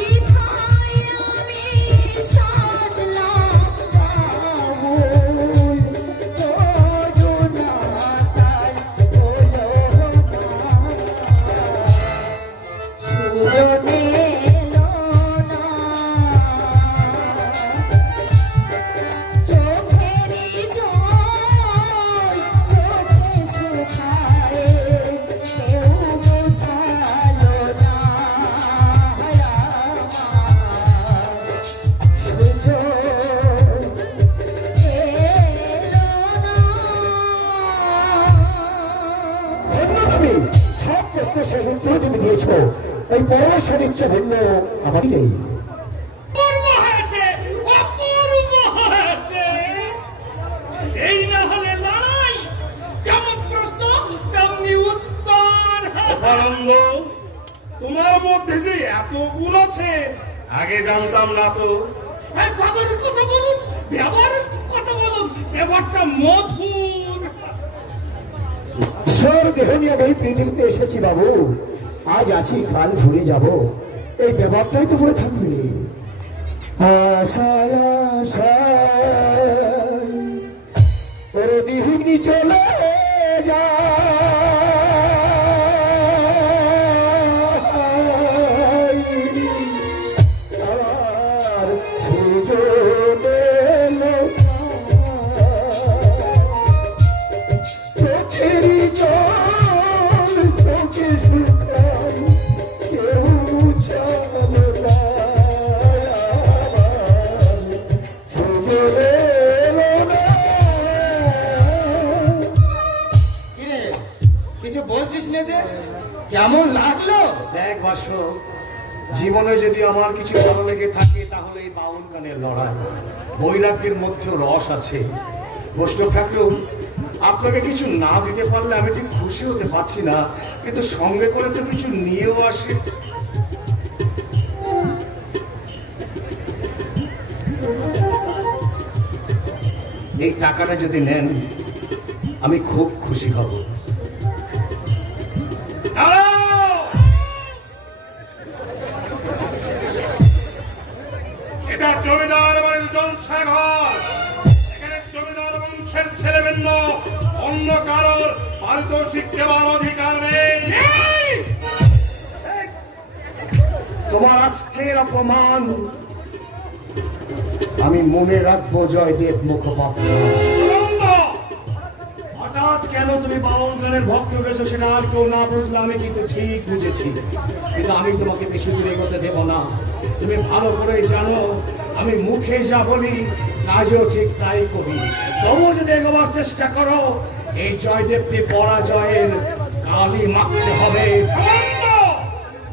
ইথায় আমি সাজলাম বাউল করুণা তার হলো না সুজন এলো না চোখেরই জল চোখে শুকায় কেউ বোঝালো না ধন্য তুমি সব প্রশ্নের শেষ উত্তর তুমি দিয়েছ এই পরমেশ্বর ইচ্ছা ভিন্ন আমার নেই। অপূর্ব হয়েছে, অপূর্ব হয়েছে। এই না হলে লড়াই, যেমন প্রশ্ন তেমনি উত্তর। অপারন্দ, তোমার মধ্যে যে এত গুণ আছে আগে জানতাম না তো। ব্যবহারের কথা বলুন, ব্যবহারের কথা বলুন, ব্যবহারটা মধুর। ঈশ্বর দেহ নিয়ে আমি এই পৃথিবীতে এসেছি বাবু, আজ আছি কাল ঘুরে যাব, এই ব্যাপারটাই তো মনে থাকবে। আশায় আশায় ওর দিহিনী চলে যায় আমার সুজন এলো চোখেরই জল চোখে শুকাই কেউ মুছালো না আমার সুজন এলো না। কিরে, কিছু বলছিস না যে? কেমন লাগলো? দেখ বাস, জীবনে যদি আমার কিছু ভালো লেগে থাকে তাহলে এই বাউল গানের লড়াই। বৈরাগ্যের মধ্যেও রস আছে। বৈষ্ণব ঠাকুর, আপনাকে কিছু না দিতে পারলে আমি ঠিক খুশি হতে পারছি না, কিন্তু সঙ্গে করে তো কিছু নিয়েও আসে। এই টাকাটা যদি নেন আমি খুব খুশি হব। দাঁড়াও! এটা জমিদার বাড়ির জলসা ঘর। এখানে জমিদার বংশের ছেলেমেন্ন অন্য কারোর পারিতোষিক দেওয়ার অধিকার নেই। তোমার আজকের অপমান আমি মনে রাখবো জয়দেব মুখপাত্র। আনন্দ! হঠাৎ কেন তুমি বাউল গানের ভক্ত হয়েছো সেটা আর কেউ না বুঝলে আমি কিন্তু ঠিক বুঝেছি, কিন্তু আমি তোমাকে বেশি দূর এগোতে দেব না। তুমি ভালো করেই জানো আমি মুখে যা বলি কাজেও ঠিক তাই করি। তবুও যদি এগোবার চেষ্টা করো এই জয়দেবকে পরাজয়ের কালি মাখতে হবে। সামন্ত,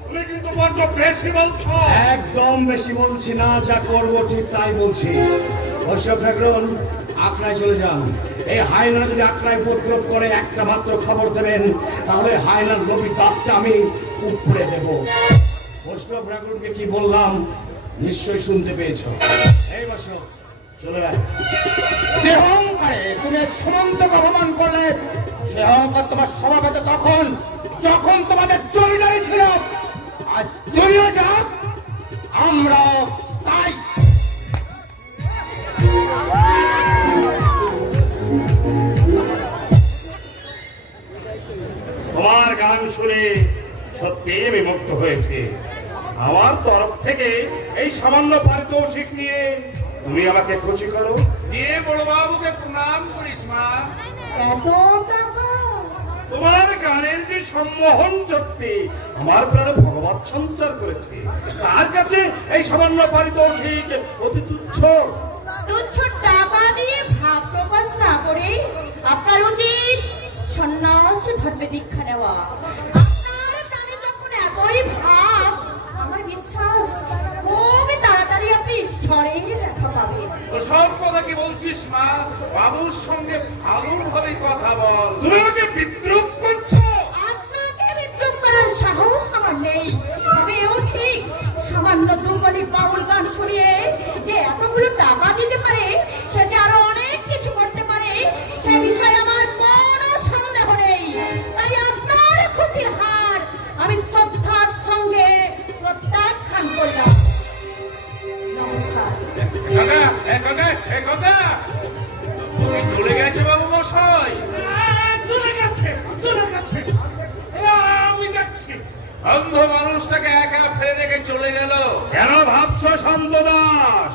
তুমি কিন্তু বড্ড বেশি বলছো। একদম বেশি বলছি না, যা করব ঠিক তাই বলছি। অশোক ঠাকুরন, আকড়ায় চলে যান। এই হায়না যদি আকড়ায় উপদ্রব করে একটা মাত্র খবর দেবেন, তাহলে হায়নার লোভী দাঁতটা আমি উপড়ে দেব। বৈষ্ণব ঠাকুরকে কি বললাম নিশ্চয়ই শুনতে পেয়েছ। এই বসো, চলে যায়। যে অহংকারে তুমি এক সুমন্তকে অপমান করলে, সে অহংকার তোমার স্বভাবে তো তখন যখন তোমাদের জমিদারি ছিল। আজ তুমিও যা, আমরাও তাই। তোমার গান শুনে সত্যি আমি মুগ্ধ হয়েছে। আমার তরফ থেকে এই সামান্য পারিতোষিক নিয়ে তুমি আমাকে খুশি করো। নিয়ে বড় বাবুকে প্রণাম করিস মা। এত টাকা? তোমার গানের যে সম্মোহন শক্তি আমার প্রাণে ভগবত সঞ্চার করেছে, তার কাছে এই সামান্য পারিতোষিক অতি তুচ্ছ। তুচ্ছ টাকা দিয়ে ভাব প্রকাশ না করে আপনার উচিত সন্ন্যাস ধর্মে দীক্ষা নেওয়া। আপনার প্রাণে যখন এতই ভাব, আমার বিশ্বাস খুবই তাড়াতাড়ি আপনি ঈশ্বরের দেখা পাবেন। সব কথা কি বলছিস মা? বাবুর সঙ্গে ভালোভাবে কথা বল। তুমি আমাকে বিদ্রুপ করছো। আপনাকে বিদ্রুপ করার সাহস আমার নেই। তবে এও ঠিক, সামান্য দুর্বলী বাউল গান শুনিয়ে যে এতগুলো টাকা দিতে পারে, সে যে আরো অনেক কিছু করতে পারে, সে বিষয়ে আমার কোনো সন্দেহ নেই। তাই আপনার খুশির হার আমি শ্রদ্ধার সঙ্গে প্রত্যাখ্যান করলাম। নমস্কার। তুমি চলে গেছে বাবু মশাই। চলে গেছে, চলে গেছে। আমি যাচ্ছি। অন্ধ মানুষটাকে একা ফেলে রেখে চলে গেল। কেন ভাবছো শান্ত দাস?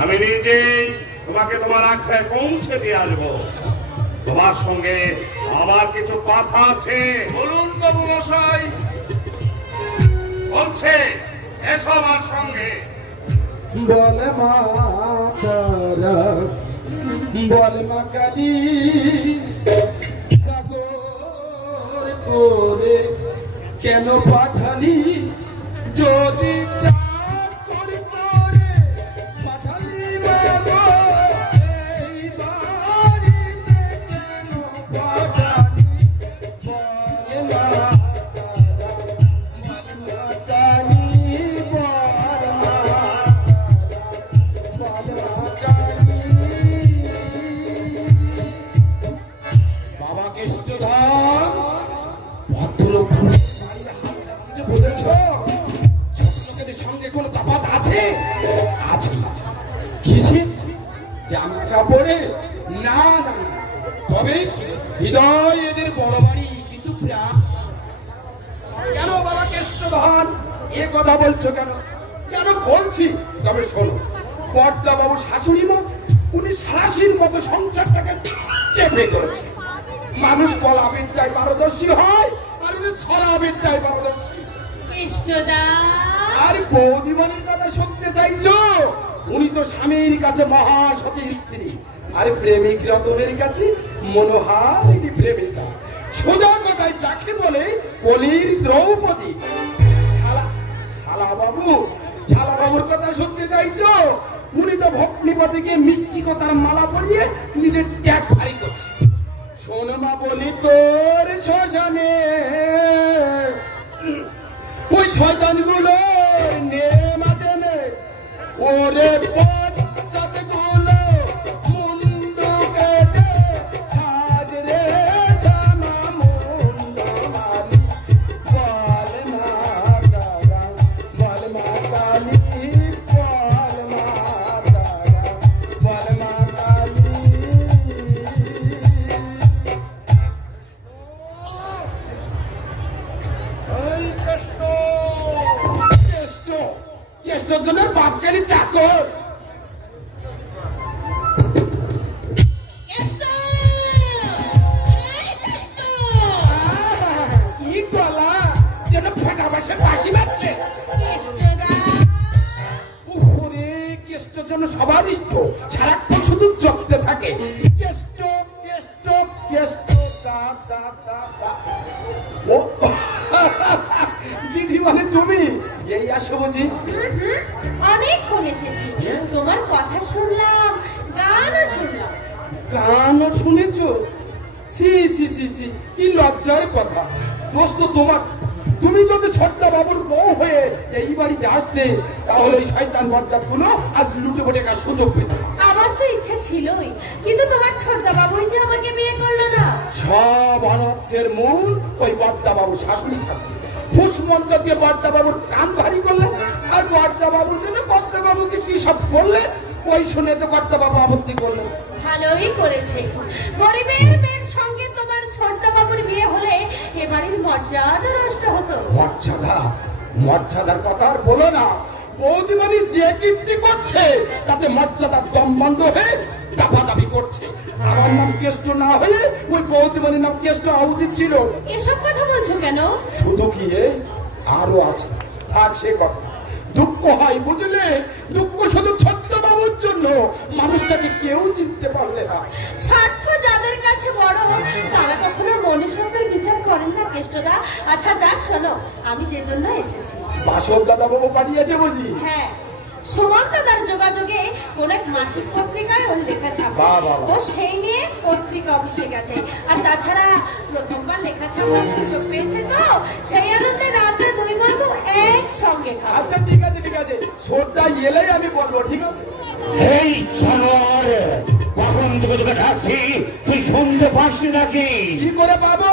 আমি নিজেই তোমাকে তোমার আখড়ায় পৌঁছে দিয়ে আসবো। তোমার সঙ্গে আমার কিছু কথা আছে। বলুন বাবু মশাই। বলছে এসো আমার সঙ্গে। বল মা তারা, বল মা কালী, সাগর করে কেন পাঠালি? যদি চাকর করে পাঠালি মা গো, এই বাড়িতে কেন পাঠালি? বল মা তারা, বল মা কালী, বল মা বাবা কেষ্টধন, ভদ্রলোক বলেছ ছোটলোকেদের সঙ্গে কোনো তফাৎ আছে? আছে। কিসে? জামা কাপড়ে? না না, তবে হৃদয় এদের বড় বাড়ি, কিন্তু প্রাণ। কেন বাবা কেষ্টধন এ কথা বলছো কেন? কেন বলছি, তবে শোনো। পর্দা বাবু শাশুড়ি মা, উনি শাশুড়ির মতো সংসারটাকে চেপে করেছে। মানুষ কলা বিদ্যায় পারদর্শী হয়, আর উনি ছলা বিদ্যায় পারদর্শী। কৃষ্ণদা, আর বৌদিমানের কথা শুনতে চাইছো? উনি তো স্বামীর কাছে মহাসতী স্ত্রী, আর প্রেমিক রতনের কাছে মনোহারিণী প্রেমিকা। সোজা কথায় যাকে বলে কলির দ্রৌপদী। শালা বাবুর কথা শুনতে চাইছো? উনি তো ভগ্নিপতিকে মিষ্টি কথার মালা পরিয়ে নিজের ট্যাগ ভারী করছে। শোনো মা বলি, তোর শ্মশানে ওই শয়তানগুলো নেমাতে নে, ওরে পঞ্চাতে গুলো মুন্ডু কেটে সাজ রে শ্যামা মুন্ড মালি। বল মা তারা, বল মা কালী, বল মা তারা, বল মা কালী। কেষ্টর জন্য বাপকারী চাকর। কি গলা যেন ফাটা বাসে বাসি বাজছে। ওরে কেষ্টর জন্য সবার ইষ্ট, সারাক্ষণ শুধু জপতে থাকে কেষ্ট কেষ্ট ও, দিদি মানে তুমি এই আসো বুঝি? অনেকক্ষণ এসেছি, তোমার কথা শুনলাম, গানও শুনলাম। গানও শুনেছো? সি সি সি সি, কি লজ্জার কথা। দোষ তো তোমার। তুমি যদি ছোট্টা বাবুর বউ হয়ে এই বাড়িতে আসতে, তাহলে এই শয়তান বজ্জাত গুলো আজ লুটে পড়ে কার সুযোগ পেত। আমার তো ইচ্ছে ছিলই, কিন্তু তোমার ছোটদা বাবুই যে আমাকে বিয়ে করলো না। সব অনর্থের মূল ওই বর্দা বাবুর শাশুড়ি থাকে। ফুসমন্ত দিয়ে বর্দা বাবুর কান ভারী করলেন, আর বর্দা বাবুর জন্য কর্তা বাবুকে কি সব করলেন, ওই শুনে তো কর্তা বাবু আপত্তি করলেন। ভালোই করেছে, গরিবের মেয়ের সঙ্গে তোমার ছোটদা বাবুর বিয়ে হলে এ বাড়ির মর্যাদা নষ্ট হতো। মর্যাদা, মর্যাদার কথা আর বলো না। বৌদিমানি যে কীর্তি করছে তাতে মর্যাদার দম বন্ধ হয়ে দাপাদাপি করছে। আমার নাম কেষ্ট না হলে ওই বৌদিমানির নাম কেষ্ট হওয়া উচিত ছিল। এসব কথা বলছো কেন? শুধু কি এই, আরো আছে। থাক সে কথা। দুঃখ হয় বুঝলে, দুঃখ শুধু ছোট্ট বাবুর জন্য। মানুষটাকে কেউ চিনতে পারলে না। স্বার্থ যাদের কাছে বড়, তারা কখনো মনুষ্যত্বের বিচার করেন না কেষ্টদা। আচ্ছা যাক, শোনো, আমি যে জন্য এসেছি। বাসব দাদা বাবু পাঠিয়েছে বুঝি? হ্যাঁ, সুমন্ত তার যোগাযোগে কোন এক মাসিক পত্রিকায় ওর লেখা ছাপে। বাহ, বাহ, বাহ। ও সেই নিয়ে পত্রিকা অফিসে গেছে। আর তাছাড়া প্রথমবার লেখা ছাপার সুযোগ পেয়েছে, তো সেই আনন্দে রাত্রে দুই বন্ধু একসঙ্গে খাবে। আচ্ছা ঠিক আছে ঠিক আছে, সর্দা এলেই আমি বলবো, ঠিক আছে? এই জানোয়ার, কখন থেকে তোকে ডাকছি, তুই শুনতে পারছি নাকি? কি করে পাবো?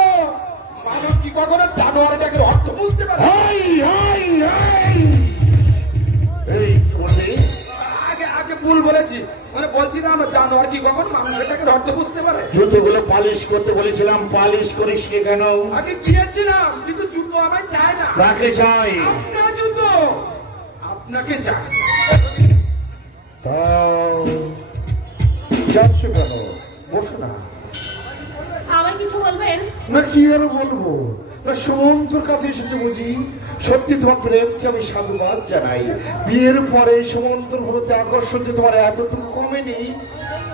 মানুষ কি কখনো জানোয়ারটাকে অর্থ বুঝতে পারে? এই, এই, এই! এই, কি বললি? আগে আগে ভুল বলেছি, মানে বলছি না আমরা জানোয়ার কি কখন মানুষটাকে অর্থ বুঝতে পারে? জুতোগুলো পালিশ করতে বলেছিলাম, পালিশ করিস নি কেন? আগে গিয়েছিলাম, কিন্তু জুতো আমায় চায় না। কাকে চাই? আপনার জুতো আপনাকে চায়। তাও যাচ্ছ কেন? বসো না। আমায় কিছু বলবেন? না, কি আর বলবো? তা সুমন্তর কাছে এসেছে বুঝি? সত্যি তোমার প্রেমকে আমি সাধুবাদ জানাই। বিয়ের পরে সুমন্তর প্রতি আকর্ষণ যে তোমার এতটুকু কমেনি।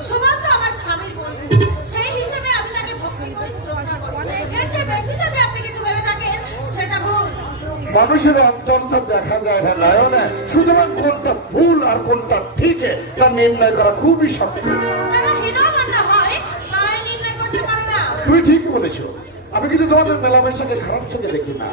সুমন্ত আমার স্বামীর বন্ধু, সেই হিসেবে আমি তাকে ভক্তি করি, শ্রদ্ধা করি। এর চেয়ে বেশি যদি আপনি কিছু ভেবে থাকেন, সেটা ভুল। মানুষের অন্তরটা দেখা যায় না, নয়নে। সুতরাং কোনটা ভুল আর কোনটা ঠিক তা নির্ণয় করা খুবই শক্ত। যারা হীনমন্য হয়, তাই নির্ণয় করতে পারে না। তুমি ঠিক বলেছো। আমি কিন্তু তোমাদের মেলামেশাকে খারাপ চোখে দেখি না।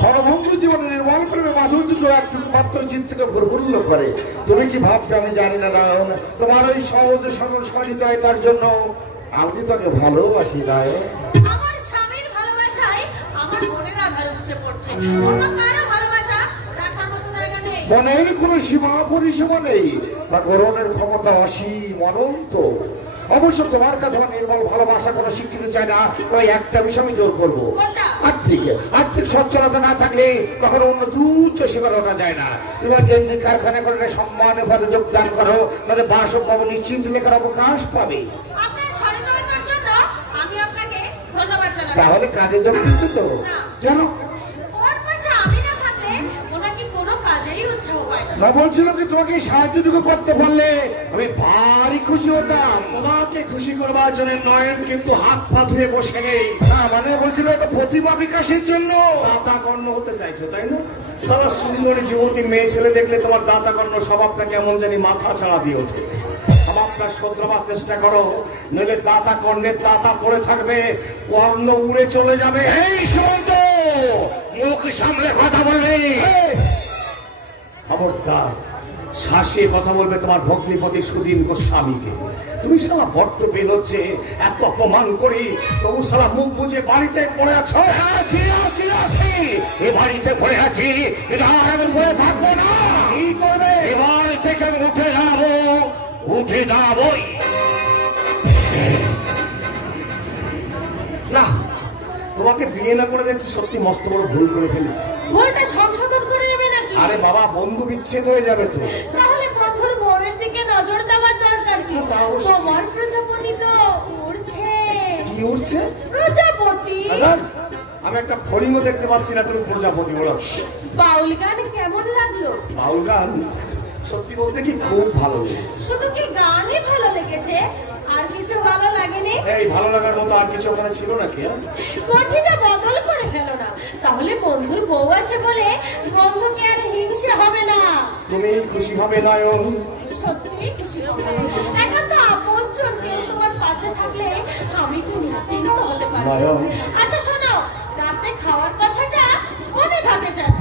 হরভঙ্গ জীবনে নির্মল প্রেমে মাধুর্য একটু মাত্র চিত্তকে প্রফুল্ল করে। তুমি কি ভাববে আমি জানি না, নারায়ণ। তোমার ওই সহজ সরল সহৃদয়তার জন্য আমি তোকে ভালোবাসি, নারায়ণ। আমার স্বামীর ভালোবাসায় আমার মনের আঘাত উঠে পড়ছে। অন্য কারো ভালোবাসা রাখার মতো জায়গা নেই। মনের কোনো সীমা পরিসীমা নেই, তা গ্রহণের ক্ষমতা অসীম, অনন্ত। অবশ্য তোমার কাছে আমার নির্মল ভালোবাসা কোনো স্বীকৃতি চাই না। ওই একটা বিষয় আমি জোর করবো, কোনটা? আর্থিক সচ্ছলতা না থাকলে কখনো অন্য উচ্চ শিখর ওঠা যায় না। এবার গেঞ্জি কারখানা করলে সম্মানের পদে যোগদান করো, তাহলে বাসভবন নিশ্চিন্ত লেখার অবকাশ পাবে। আপনার সহৃদয়তার জন্য আমি আপনাকে ধন্যবাদ জানাই। তাহলে কাজে যোগ দিচ্ছ তো? না। কেন? ওর পাশে আমি না থাকলে ওনাকে কোনো কাজেই উৎসাহ পায় না। না, বলছিলাম কি তোমাকে এই সাহায্যটুকু করতে পারলে আমি ভারী খুশি হতাম। তোমাকে খুশি করবার জন্য নয়ন কিন্তু হাত পাথরে বসে নেই। না, মানে বলছিল একটা প্রতিভা বিকাশের জন্য। দাতা কর্ণ হতে চাইছো তাই না? সারা সুন্দরী যুবতী মেয়ে ছেলে দেখলে তোমার দাতা কর্ণ স্বভাবটা কেমন জানি মাথা ছাড়া দিয়ে ওঠে। স্বভাবটা শোধরাবার চেষ্টা করো, নইলে দাতা কর্ণের দাতা পড়ে থাকবে, কর্ণ উড়ে চলে যাবে। এই সুমন্ত, মুখ সামলে কথা বলবে। খবরদার, শাসিয়ে কথা বলবে তোমার ভগ্নিপতি সুদীন গোস্বামীকে। তুমি সারা বড্ড বেল হচ্ছে, এত অপমান করি তবু সারা মুখ বুঝে বাড়িতে পড়ে আছো। এ বাড়িতে পড়ে আছি, এটা আর আমি পড়ে থাকবো না। কি করবে? এবার থেকে আমি উঠে যাবো, উঠে যাবই। না, তোমাকে বিয়ে না করে দেখছি সত্যি মস্ত বড় ভুল করে ফেলেছি। ভুলটা সংশোধন করে নেবে নাকি? আরে বাবা, বন্ধু বিচ্ছেদ হয়ে যাবে তো। তাহলে বন্ধুর বউয়ের দিকে নজর দেওয়ার দরকার কি? তা অবশ্যই। তোমার প্রজাপতি তো উড়ছে। কি উঠছে? প্রজাপতি। দাদা, আমি একটা ফড়িংও দেখতে পাচ্ছি না, তুমি প্রজাপতি ওড়াচ্ছ। বাউল গান কেমন লাগলো? বাউল গান সত্যি বলতে কি খুব ভালো লেগেছে। শুধু কি গানই ভালো লেগেছে, আর কিছু ভালো লাগেনি? এই ভালো লাগার মতো আর কিছু ওখানে ছিল নাকি? কোঠিটা বদল করে ফেলো না, তাহলে বন্ধুর বউ আছে বলে বন্ধুকে আর হিংসে হবে না। তুমি খুশি হবে নয়ন? সত্যি খুশি হবো। এখন তো আপনজন কেউ তোমার পাশে থাকলে আমি তো নিশ্চিন্ত হতে পারি। নয়ন। আচ্ছা শোনো, রাতে খাওয়ার কথাটা মনে থাকে যেন।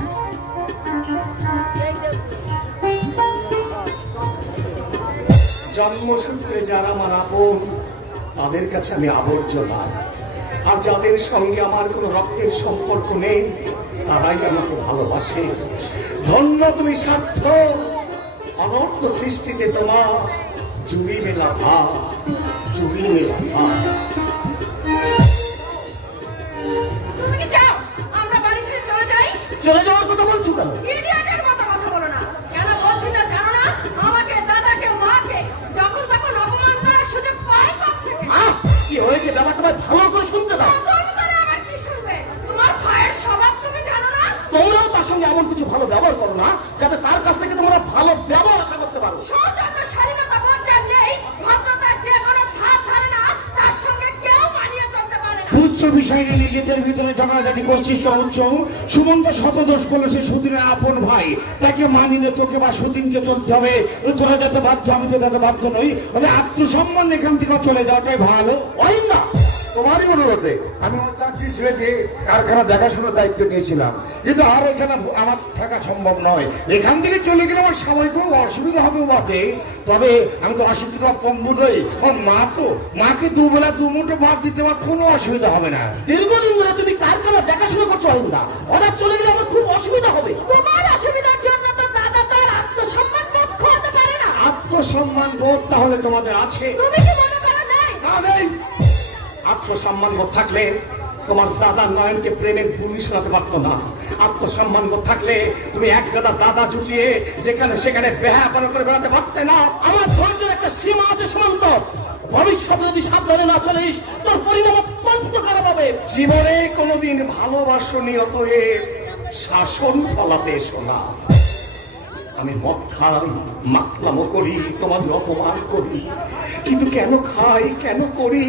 জন্মসূত্রে যারা আমার আপন তাদের কাছে আমি আবর্জনা, আর যাদের সঙ্গে আমার কোনো রক্তের সম্পর্ক নেই তারাই আমাকে ভালোবাসে। ধন্য তুমি স্বার্থ, অনর্থ সৃষ্টিতে তোমার জুড়ি মেলা ভাব, জুড়ি মেলা ভাব। তুমি কি চাও আমরা বাড়ি ছেড়ে চলে যাই? চলে যাওয়ার কথা বলছো কেন? ইডিয়েটের মতো কথা বলো না। কেন বলছি তা জানো না? আমাকে, দাদাকে, মাকে যখন তখন অপমান করার সুযোগ পাই থেকে। কি হয়েছে ব্যাপারটা ভালো করে শুনতে দাও। তখন করে আবার কি শুনবে? তোমার ভাইয়ের স্বভাব তুমি জানো না? তোমরাও তার সঙ্গে এমন কিছু ভালো ব্যবহার করো না যাতে তার কাছ থেকে তোমরা ভালো ব্যবহার আশা করতে পারো। সৌজন্য স্বাধীনতা বোধ যার নেই, ভদ্রতার যে কোনো ধার ধারে না, তার সঙ্গে কেউ মানিয়ে চলতে পারে না। তুচ্ছ বিষয় নিয়ে নিজেদের ভিতরে ঝগড়াঝাটি করছিস তো উচ্চ। সুমন্ত শতদোষ করলে সে সুদিনের আপন ভাই, তাকে মানিয়ে তোকে বা সুদিনকে চলতে হবে। তোরা যাতে বাধ্য, আমি তো যাতে বাধ্য নই। মানে আত্মসম্মান এখান থেকে চলে যাওয়াটাই ভালো। হয় না, তোমারই অনুরোধে আমি আমার চাকরি ছেড়ে দিয়ে কারখানা দেখাশোনার দায়িত্ব নিয়েছিলাম, কিন্তু আর এখানে আমার থাকা সম্ভব নয়। এখান থেকে চলে গেলে আমার সাময়িক কোনো অসুবিধা হবে বটে, তবে আমি তো অশিক্ষিত পঙ্গু নই। ও মা তো, মাকে দুবেলা দুমুঠো ভাত দিতে আমার কোনো অসুবিধা হবে না। দীর্ঘদিন ধরে তুমি কারখানা দেখাশোনা করছো অহিন্দা, হঠাৎ চলে গেলে আমার খুব অসুবিধা হবে। তোমার অসুবিধার জন্য তো দাদা তার আত্মসম্মান বোধ করতে পারে না। আত্মসম্মান বোধ তাহলে তোমাদের আছে? তুমি কি মনে করো নাই? না, নেই। আত্মসম্মান বোধ থাকলে তোমার দাদা নয়নকে প্রেমের পুলিশ শোনাতে পারতো না। আত্মসম্মান বোধ থাকলে তুমি এক গাদা দাদা জুটিয়ে যেখানে সেখানে বেহায়াপনা করে বেড়াতে পারতে না। আমার ধৈর্যের একটা সীমা আছে সুমন্ত, ভবিষ্যতে যদি সাবধানে না চলিস তোর পরিণাম অত্যন্ত খারাপ হবে। জীবনে কোনোদিন ভালোবাসনি, অতএব শাসন ফলাতে এসো না। আমি মদ খাই, মাতলামো করি, তোমাদের অপমান করি, কিন্তু কেন খাই, কেন করি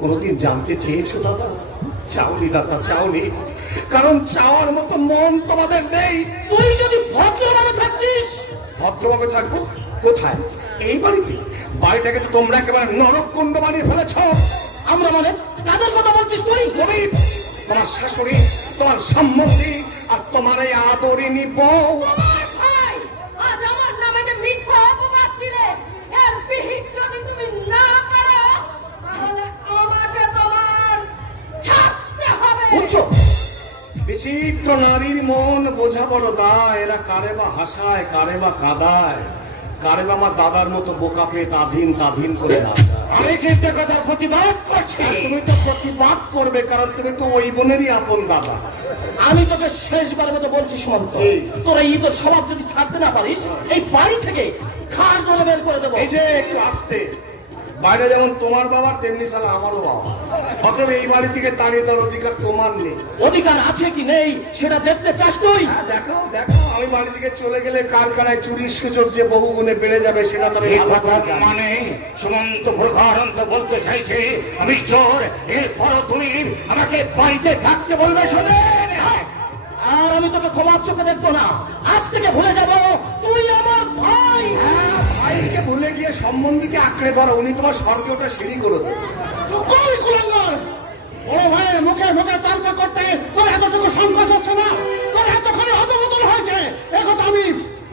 কোনোদিন জানতে চেয়েছো দাদা? চাওনি দাদা, চাওনি, কারণ চাওয়ার মতো মন তোমাদের নেই। তুই যদি ভদ্রভাবে থাকতিস। ভদ্রভাবে থাকবো কোথায়? এই বাড়িতে? বাড়িটাকে তো তোমরা একেবারে নরককুণ্ড বানিয়ে ফেলেছ। আমরা মানে কাদের কথা বলছিস তুই? তুমি, তোমার শাশুড়ি, তোমার সম্বন্ধী, আর তোমার এই আদরিনী বউ। তোমার ভাই আজ আমার নামে যে মিথ্যা অপবাদ দিলে, এর বিহিত যদি তুমি না করো তাহলে আমাকে তোমার ছাড়তে হবে। বুঝছো? বিচিত্র নারীর মন বোঝা বড় দায়। এরা কারে বা হাসায়, কারে বা কাঁদায়, কারে বা আমার দাদার মতো বোকা পেয়ে তাধীন করে না। আমি কিন্তু কথার প্রতিবাদ করছি। তুমি তো প্রতিবাদ করবে, কারণ তুমি তো ওই বোনেরই আপন দাদা। আমি তোকে শেষবারের মতো বলছি সুমন্ত, কি? তোরা ঈদের স্বভাব যদি ছাড়তে না পারিস এই বাড়ি থেকে খার জলে বের করে দেবো। এই যে একটু আসতে, বাইরে যেমন তোমার বাবার তেমনি সালা আমারও বাবা, অতএব এই বাড়ি থেকে তাড়িয়ে দেওয়ার অধিকার তোমার নেই। অধিকার আছে কি নেই সেটা দেখতে চাস তুই? হ্যাঁ, দেখো দেখো, আমি বাড়ি থেকে চলে গেলে কারখানায় চুরির সুযোগ যে বহু গুণে বেড়ে যাবে সেটা তো আমি এই ভালো কথা করে জানি। মানে সুমন্ত প্রকারান্ত বলতে চাইছে আমি চোর, এরপরও তুমি আমাকে বাড়িতে থাকতে বলবে? শোনে, আর আমি তোকে ক্ষমার চোখে দেখবো না। আজ থেকে ভুলে যাবো তুই আমার ভাই। হ্যাঁ, ভাইকে ভুলে গিয়ে সম্বন্ধীকে আঁকড়ে ধরো, উনি তোমার স্বর্গে ওটা সিঁড়ি করে দেবে। কই কুলাঙ্গার? বড় ভাইয়ের মুখে মুখে তর্ক করতে তোর এতটুকু সংকোচ হচ্ছে না? তোর এতখানি হতবদল হয়েছে, একথা আমি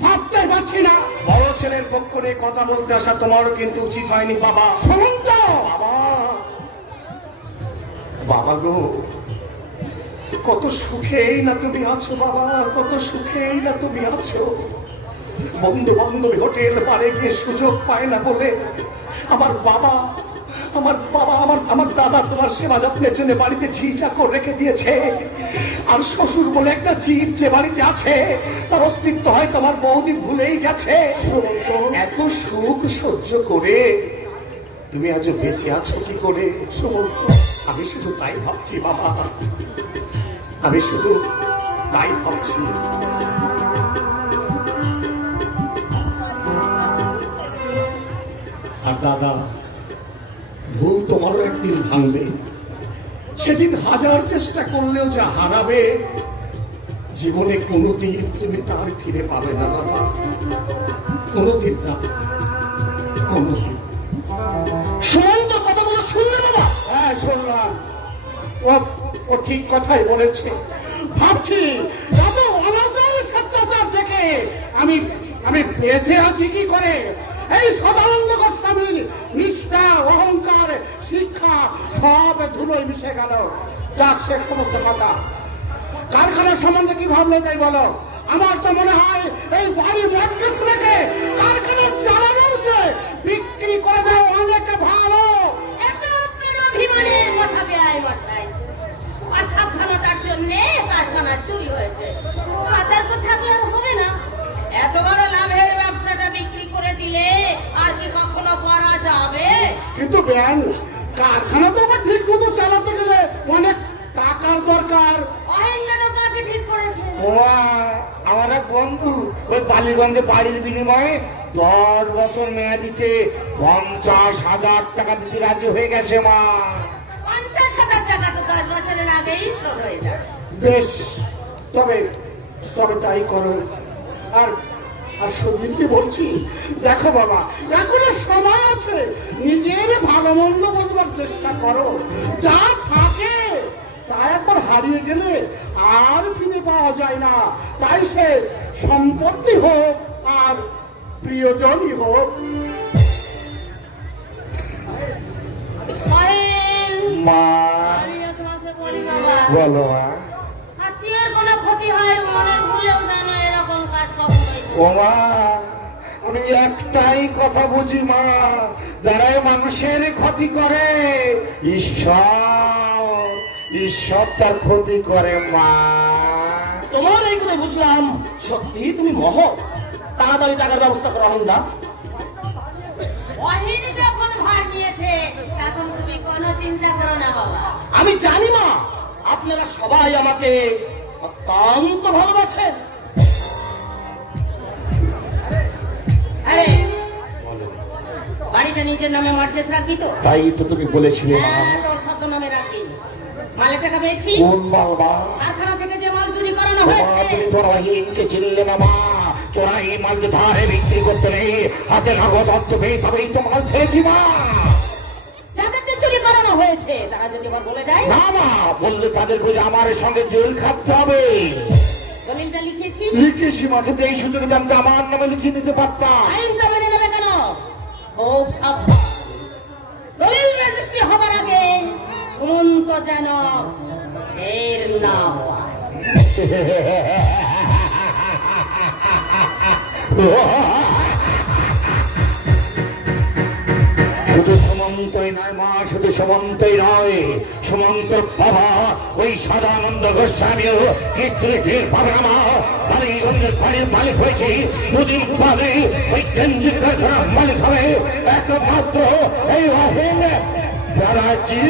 ভাবতে পারছি না। বড় ছেলের পক্ষ নিয়ে কথা বলতে আসা তোমারও কিন্তু উচিত হয়নি বাবা। সুমন্ত, বাবা, বাবা গো, কত সুখেই না তুমি আছো বাবা, কত সুখেই না তুমি আছো। বন্ধু বান্ধবী হোটেল পারে গিয়ে সুযোগ পায় না বলে আমার বাবা, আমার দাদা তোমার সেবা যত্নের জন্য বাড়িতে ঝি চাকর রেখে দিয়েছে। আর শ্বশুর বলে একটা জীব যে বাড়িতে আছে তার অস্তিত্ব হয় তোমার বৌদি ভুলেই গেছে। এত সুখ সহ্য করে তুমি আজ বেঁচে আছো কি করে সুমন্ত? আমি শুধু তাই ভাবছি বাবা, আমি শুধু তাই ভাবছি। আর দাদা, তোমারও একদিন ভাঙবে। সেদিন হাজার চেষ্টা করলেও যা হারাবে, জীবনে কোনোদিন তুমি তার ফিরে পাবে না দাদা, কোনোদিন না, কোনোদিন। সুমন্ত কথাগুলো শুনলে বাবা? হ্যাঁ শুনলাম, ও ও ঠিক কথাই বলেছে। ভাবছি এত অনাচার স্বেচ্ছাচার দেখে আমি আমি বেঁচে আছি কি করে। এই সদানন্দ গোস্বামীর নিষ্ঠা, অহংকার, শিক্ষা সব ধুলোয় মিশে গেল। যাক, সে সমস্ত কথা। কারখানার সম্বন্ধে কি ভাবলে তাই বলো? আমার তো মনে হয় এই বাড়ি মর্গেজ রেখে কারখানা চালানোর চেয়ে বিক্রি করে দেওয়া অনেক ভালো। এত আপনার অভিমানের কথা বেআই মশাই। অসাবধানতার জন্য কারখানা চুরি হয়েছে, সতর্ক থাকলে আর হবে না। এত বড় লাভের ব্যবসাটা বিক্রি করে দিলে আর কি কখনো করা যাবে? কিন্তু ব্যান, কারখানা তো আবার ঠিক মতো চালাতে গেলে অনেক টাকার দরকার। অহেঙ্গানো কাকে ঠিক করেছে? আমার এক বন্ধু ওই বালিগঞ্জে বাড়ির বিনিময়ে 10 বছর মেয়াদিতে 50,000 টাকা দিতে রাজি হয়ে গেছে মা। 50,000 টাকা তো 10 বছরের আগেই শোধ হয়ে যাবে। বেশ, তবে তবে তাই করো। আর আর সুদিনকে বলছি, দেখো বাবা, এখনো সময় আছে, নিজের ভালো মন্দ বোঝবার চেষ্টা করো। যা থাকে তা একবার হারিয়ে গেলে আর ফিরে পাওয়া যায় না। তাই সে সম্পত্তি হোক আর প্রিয়জনই হোক। মা আমিও তোমাকে বলি বাবা, বলো মা। আত্মীয়ের কোনো ক্ষতি হয় মনের ভুলেও যেন এরকম কাজ কখনোই ও মা, আমি একটাই কথা বুঝি মা, যারা মানুষের ক্ষতি করে ঈশ্বর ঈশ্বর তার ক্ষতি করে মা। তোমার এই করে বুঝলাম সত্যি তুমি মহৎ। তাড়াতাড়ি টাকার ব্যবস্থা করো অহিন্দা। অহিনী যখন ভার নিয়েছে এখন তুমি কোনো চিন্তা করো না বাবা। আমি জানি মা, আপনারা সবাই আমাকে অত্যন্ত ভালোবাসেন। আরে বাড়িটা নিজের নামে মর্গেজ রাখবি তো? তাই তো তুমি বলেছিলে মা। হ্যাঁ, তোর ছদ্মনামে রাখবি। মালের টাকা পেয়েছিস? কোন মাল মা? কারখানা থেকে যে মাল চুরি করানো মা, হয়েছে। তুমি তোরা হিনকে চিনলে না মা। তোরা এই মালকে ধারে বিক্রি করতে নেই, হাতে কাগজ অর্থ পেয়ে তবেই তো মাল ছেড়েছি মা। যাদেরকে চুরি করানো হয়েছে তারা যদি আবার বলে দেয়? না মা, বললে তাদেরকে যে আমার সঙ্গে জেল খাটতে হবে। দলিলটা লিখেছিস? লিখেছি মা, কিন্তু এই সুযোগে আমি তো আমার নামে লিখিয়ে নিতে পারতাম। আইনটা মেনে নেবে কেন? খুব সাবধান। দলিল রেজিস্ট্রি হবার আগে সুমন্ত যেন এর না হয়। শুধু সুমন্তই নয় মা, শুধু সুমন্তই নয়, সুমন্ত বাবা ওই সদানন্দ গোস্বামীও কৃত্রিকের পাবে না মা। বাড়িগঞ্জের বাড়ির মালিক হয়েছে, দুদিন পরে ওই কেন্দ্রিক কারখানার মালিক হবে একমাত্র এই অহিন ব্যানার্জি।